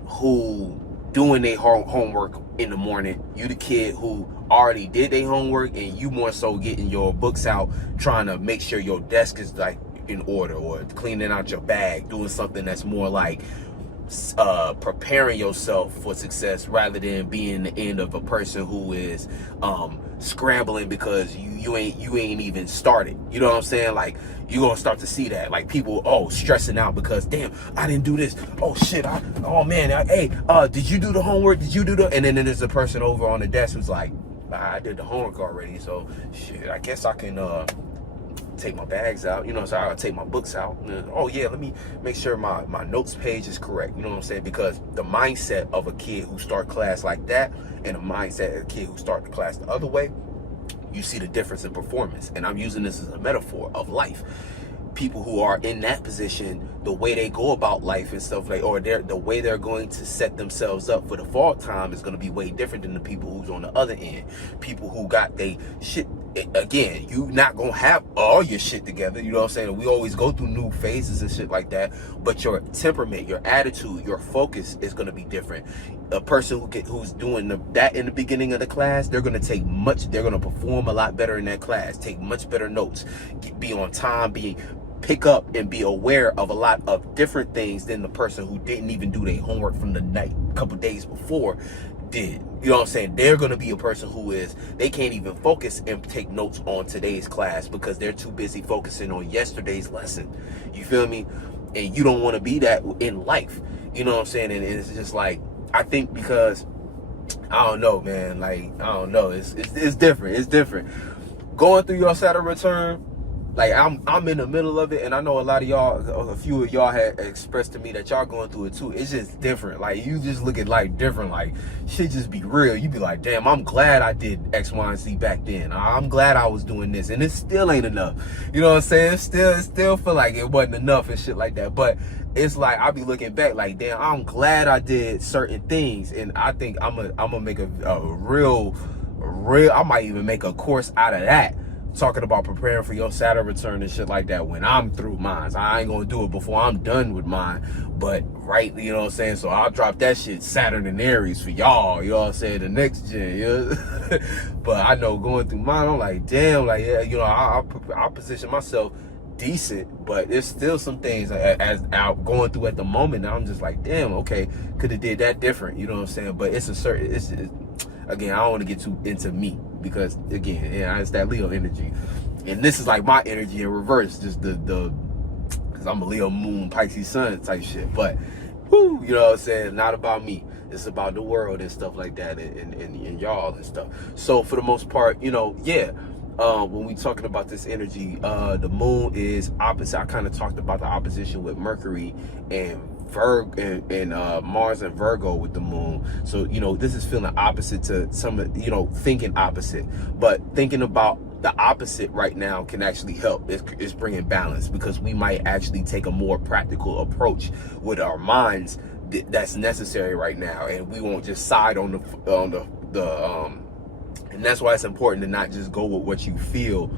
who doing their homework in the morning. You the kid who already did their homework, and you more so getting your books out, trying to make sure your desk is like in order, or cleaning out your bag, doing something that's more like preparing yourself for success, rather than being the end of a person who is scrambling because you ain't even started. You know what I'm saying? Like, you're gonna start to see that, like, people stressing out because, damn, I didn't do this, oh shit, hey, did you do the homework, and then there's a person over on the desk who's like, I did the homework already, so shit, I guess I can take my bags out, you know, so I'll take my books out. Oh yeah, let me make sure my notes page is correct, you know what I'm saying? Because the mindset of a kid who start class like that and the mindset of a kid who start the class the other way, you see the difference in performance. And I'm using this as a metaphor of life. People who are in that position, the way they go about life and stuff, like, or the way they're going to set themselves up for the fall time is going to be way different than the people who's on the other end. People who got they shit, again, you not gonna have all your shit together, you know what I'm saying? We always go through new phases and shit like that, but your temperament, your attitude, your focus is going to be different. A person who's doing that in the beginning of the class, they're going to perform a lot better in that class, take much better notes, be on time, pick up and be aware of a lot of different things than the person who didn't even do their homework from the night, a couple days before, did. You know what I'm saying? They're going to be a person who they can't even focus and take notes on today's class because they're too busy focusing on yesterday's lesson. You feel me? And you don't want to be that in life. You know what I'm saying? And it's just like, I think because, I don't know, man. Like, I don't know. It's different. It's different. Going through your Saturn return, like, I'm in the middle of it, and I know a few of y'all had expressed to me that y'all going through it too. It's just different. Like, you just look at life different. Like, shit just be real. You be like, damn, I'm glad I did X, Y, and Z back then. I'm glad I was doing this, and it still ain't enough. You know what I'm saying? It still feel like it wasn't enough and shit like that. But it's like, I be looking back like, damn, I'm glad I did certain things, and I think I'm gonna make a real, I might even make a course out of that, talking about preparing for your Saturn return and shit like that when I'm through mine. I ain't gonna do it before I'm done with mine. But right, you know what I'm saying? So I'll drop that shit Saturn and Aries for y'all, you know what I'm saying, the next gen, you know? But I know going through mine, I'm like, damn, like, yeah, you know, I'll position myself decent, but there's still some things as I'm going through at the moment. I'm just like, damn, okay, could have did that different, you know what I'm saying? But it's again, I don't want to get too into me, because again, yeah, it's that Leo energy, and this is like my energy in reverse, just the because I'm a Leo moon, Pisces sun type shit. But whoo, you know what I'm saying, not about me, it's about the world and stuff like that, and y'all and stuff. So for the most part, you know, yeah, when we talking about this energy, the moon is opposite. I kind of talked about the opposition with Mercury and Mars and Virgo with the moon. So, you know, this is feeling opposite to some, you know, thinking opposite. But thinking about the opposite right now can actually help. It's bringing balance, because we might actually take a more practical approach with our minds that's necessary right now, and we won't just side on the and that's why it's important to not just go with what you feel,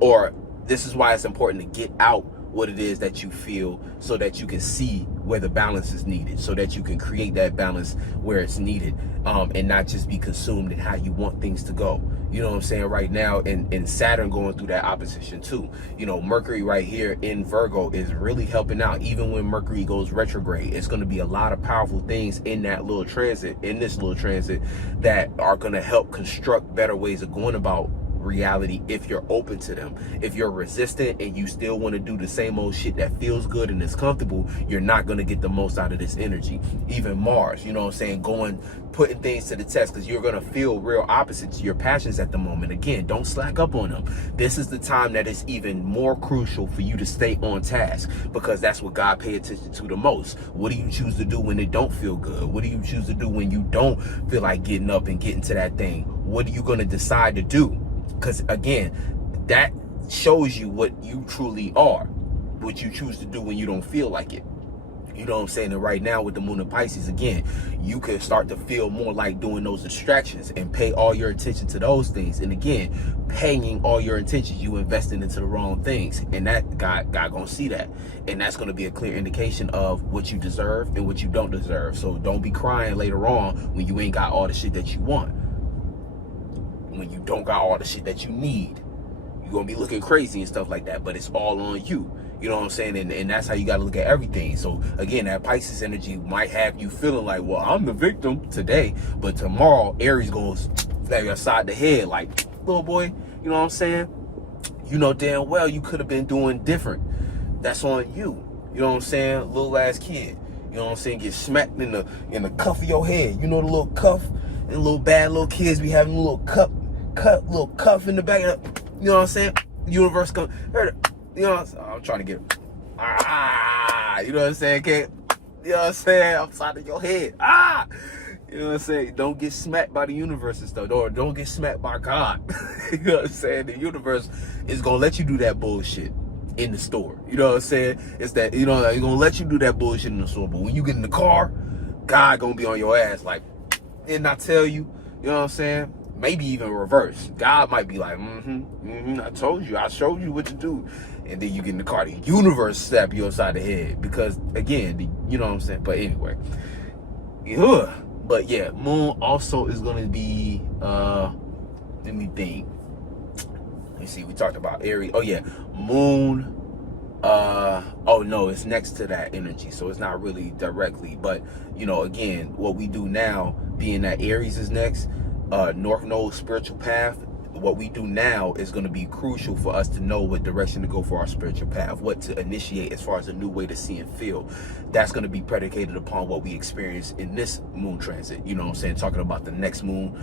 or this is why it's important to get out what it is that you feel, so that you can see where the balance is needed, so that you can create that balance where it's needed, and not just be consumed in how you want things to go. You know what I'm saying? Right now, and Saturn going through that opposition too. You know, Mercury right here in Virgo is really helping out. Even when Mercury goes retrograde, it's going to be a lot of powerful things in that little transit, in this little transit, that are going to help construct better ways of going about reality if you're open to them. If you're resistant and you still want to do the same old shit that feels good and is comfortable, you're not going to get the most out of this energy. Even Mars, you know what I'm saying, putting things to the test, because you're going to feel real opposite to your passions at the moment. Again, don't slack up on them. This is the time that is even more crucial for you to stay on task, because that's what God pays attention to the most. What do you choose to do when it don't feel good? What do you choose to do when you don't feel like getting up and getting to that thing? What are you going to decide to do? Because again, that shows you what you truly are, what you choose to do when you don't feel like it. You know what I'm saying? And right now with the moon in Pisces, again, you can start to feel more like doing those distractions and pay all your attention to those things. And again, paying all your attention, you investing into the wrong things. And that God gonna see that. And that's gonna be a clear indication of what you deserve and what you don't deserve. So don't be crying later on when you ain't got all the shit that you want. When you don't got all the shit that you need, you're gonna be looking crazy and stuff like that, but it's all on you. You know what I'm saying? And that's how you got to look at everything. So again, that Pisces energy might have you feeling like, well, I'm the victim today, but tomorrow Aries goes stab you upside the head like, little boy, you know what I'm saying? You know damn well you could have been doing different. That's on you. You know what I'm saying? Little ass kid. You know what I'm saying? Get smacked in the cuff of your head. You know the little cuff? And little bad little kids be having a little little cuff in the back of the, you know what I'm saying? Universe come, you know what I'm saying? I'm trying to get, you know what I'm saying, kid? You know what I'm saying? Upside of your head, you know what I'm saying? Don't get smacked by the universe and stuff, or don't get smacked by God. You know what I'm saying? The universe is gonna let you do that bullshit in the store. You know what I'm saying? It's that, you know, they're gonna let you do that bullshit in the store, but when you get in the car, God gonna be on your ass like, didn't I tell you? You know what I'm saying? Maybe even reverse. God might be like, I told you, I showed you what to do. And then you get in the car, the universe slap you upside the head. Because again, you know what I'm saying? But anyway. But yeah, moon also is gonna be let me think. Let's see, we talked about Aries. Oh yeah, moon. Oh no, it's next to that energy, so it's not really directly. But you know, again, what we do now, being that Aries is next, North Node spiritual path, what we do now is going to be crucial for us to know what direction to go for our spiritual path, what to initiate as far as a new way to see and feel. That's going to be predicated upon what we experience in this moon transit. You know what I'm saying? Talking about the next moon.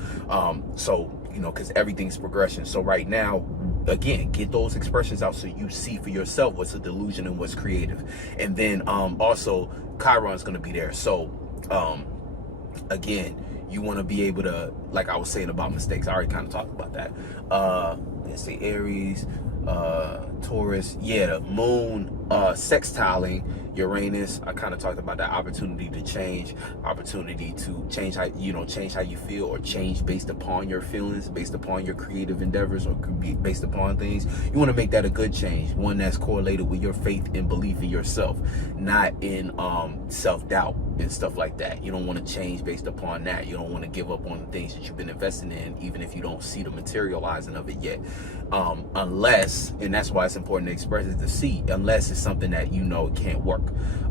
So, you know, because everything's progression. So right now, again, get those expressions out so you see for yourself what's a delusion and what's creative. And then also Chiron's going to be there. So again, you want to be able to, like I was saying about mistakes, I already kind of talked about that. Let's say Aries, Taurus. Yeah, the moon sextiling Uranus. I kind of talked about that opportunity to change, opportunity to change how change how you feel, or change based upon your feelings, based upon your creative endeavors, or could be based upon things. You want to make that a good change, one that's correlated with your faith and belief in yourself, not in self-doubt and stuff like that. You don't want to change based upon that. You don't want to give up on the things that you've been investing in, even if you don't see the materializing of it yet, unless, and that's why it's important to express it, to see, unless it's something that you know it can't work.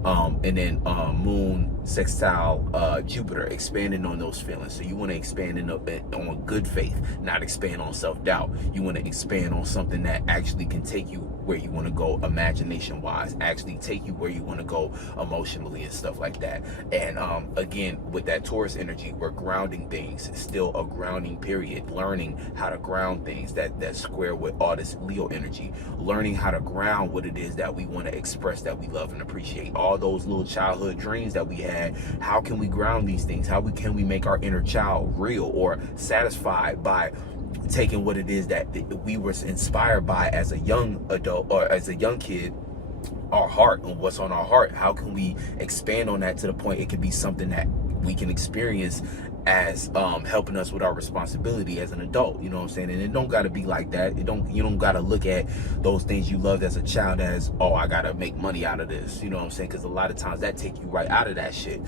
And then moon sextile Jupiter, expanding on those feelings. So you want to expand on good faith, not expand on self-doubt. You want to expand on something that actually can take you where you want to go imagination wise, actually take you where you want to go emotionally and stuff like that. And again, with that Taurus energy, we're grounding things. It's still a grounding period, learning how to ground things. That square with all this Leo energy, learning how to ground what it is that we want to express, that we love and appreciate. All those little childhood dreams that we had, how can we ground these things? How can we make our inner child real or satisfied by taking what it is that we were inspired by as a young adult or as a young kid, our heart, and what's on our heart? How can we expand on that to the point it could be something that we can experience as helping us with our responsibility as an adult? You know what I'm saying? And it don't got to be like that. You don't got to look at those things you loved as a child as, oh, I got to make money out of this. You know what I'm saying? Because a lot of times that take you right out of that shit.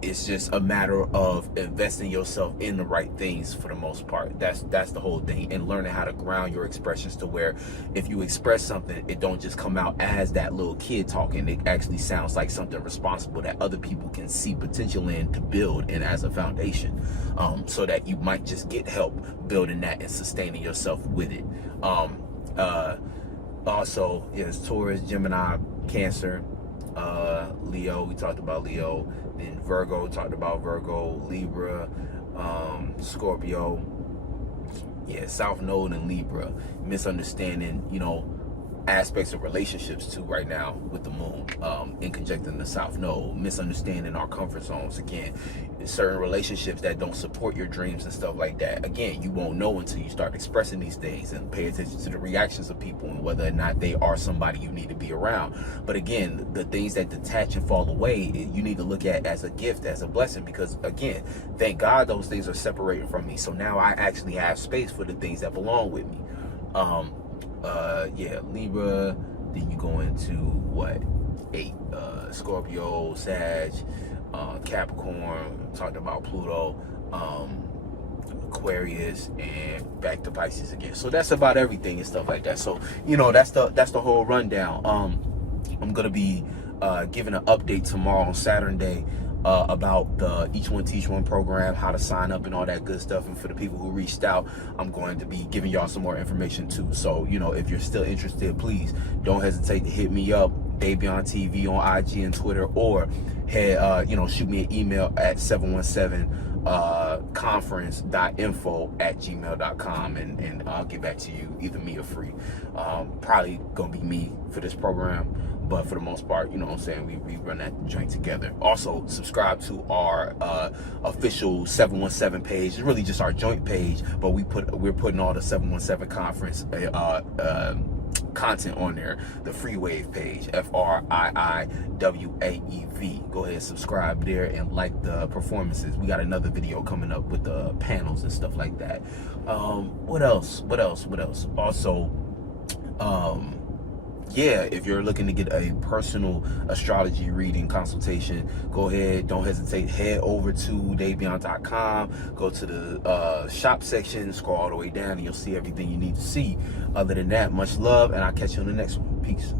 It's just a matter of investing yourself in the right things for the most part. That's the whole thing. And learning how to ground your expressions to where if you express something, it don't just come out as that little kid talking. It actually sounds like something responsible that other people can see potential in to build and as a foundation, so that you might just get help building that and sustaining yourself with it. Also, yes, Taurus, Gemini, Cancer, Leo, we talked about Leo, then Virgo, talked about Virgo, Libra, Scorpio, South Node and Libra, misunderstanding, aspects of relationships too right now with the moon in conjunction the South Node, misunderstanding our comfort zones. Again, certain relationships that don't support your dreams and stuff like that, again, you won't know until you start expressing these things and pay attention to the reactions of people and whether or not they are somebody you need to be around. But again, the things that detach and fall away, you need to look at as a gift, as a blessing, because again, thank God those things are separated from me. So now I actually have space for the things that belong with me. Libra, then you go into what, 8, Scorpio, Sag, Capricorn, talked about Pluto, Aquarius, and back to Pisces again. So that's about everything and stuff like that. So that's the whole rundown. I'm gonna be giving an update tomorrow on Saturn Day about the Each One Teach One program, how to sign up and all that good stuff. And for the people who reached out, I'm going to be giving y'all some more information too. So if you're still interested, please don't hesitate to hit me up, DaveBeyondTV on IG and Twitter, or head shoot me an email at 717conference.info@gmail.com, and I'll get back to you, either me or free. Probably gonna be me for this program, but for the most part, we run that joint together. Also, subscribe to our official 717 page. It's really just our joint page, but we're putting all the 717 conference content on there. The Free Wave page, FRIIWAEV. Go ahead and subscribe there and like the performances. We got another video coming up with the panels and stuff like that. What else? Also, if you're looking to get a personal astrology reading consultation, go ahead, don't hesitate, head over to DaveBeyond.com, go to the shop section, scroll all the way down, and you'll see everything you need to see. Other than that, much love, and I'll catch you on the next one. Peace.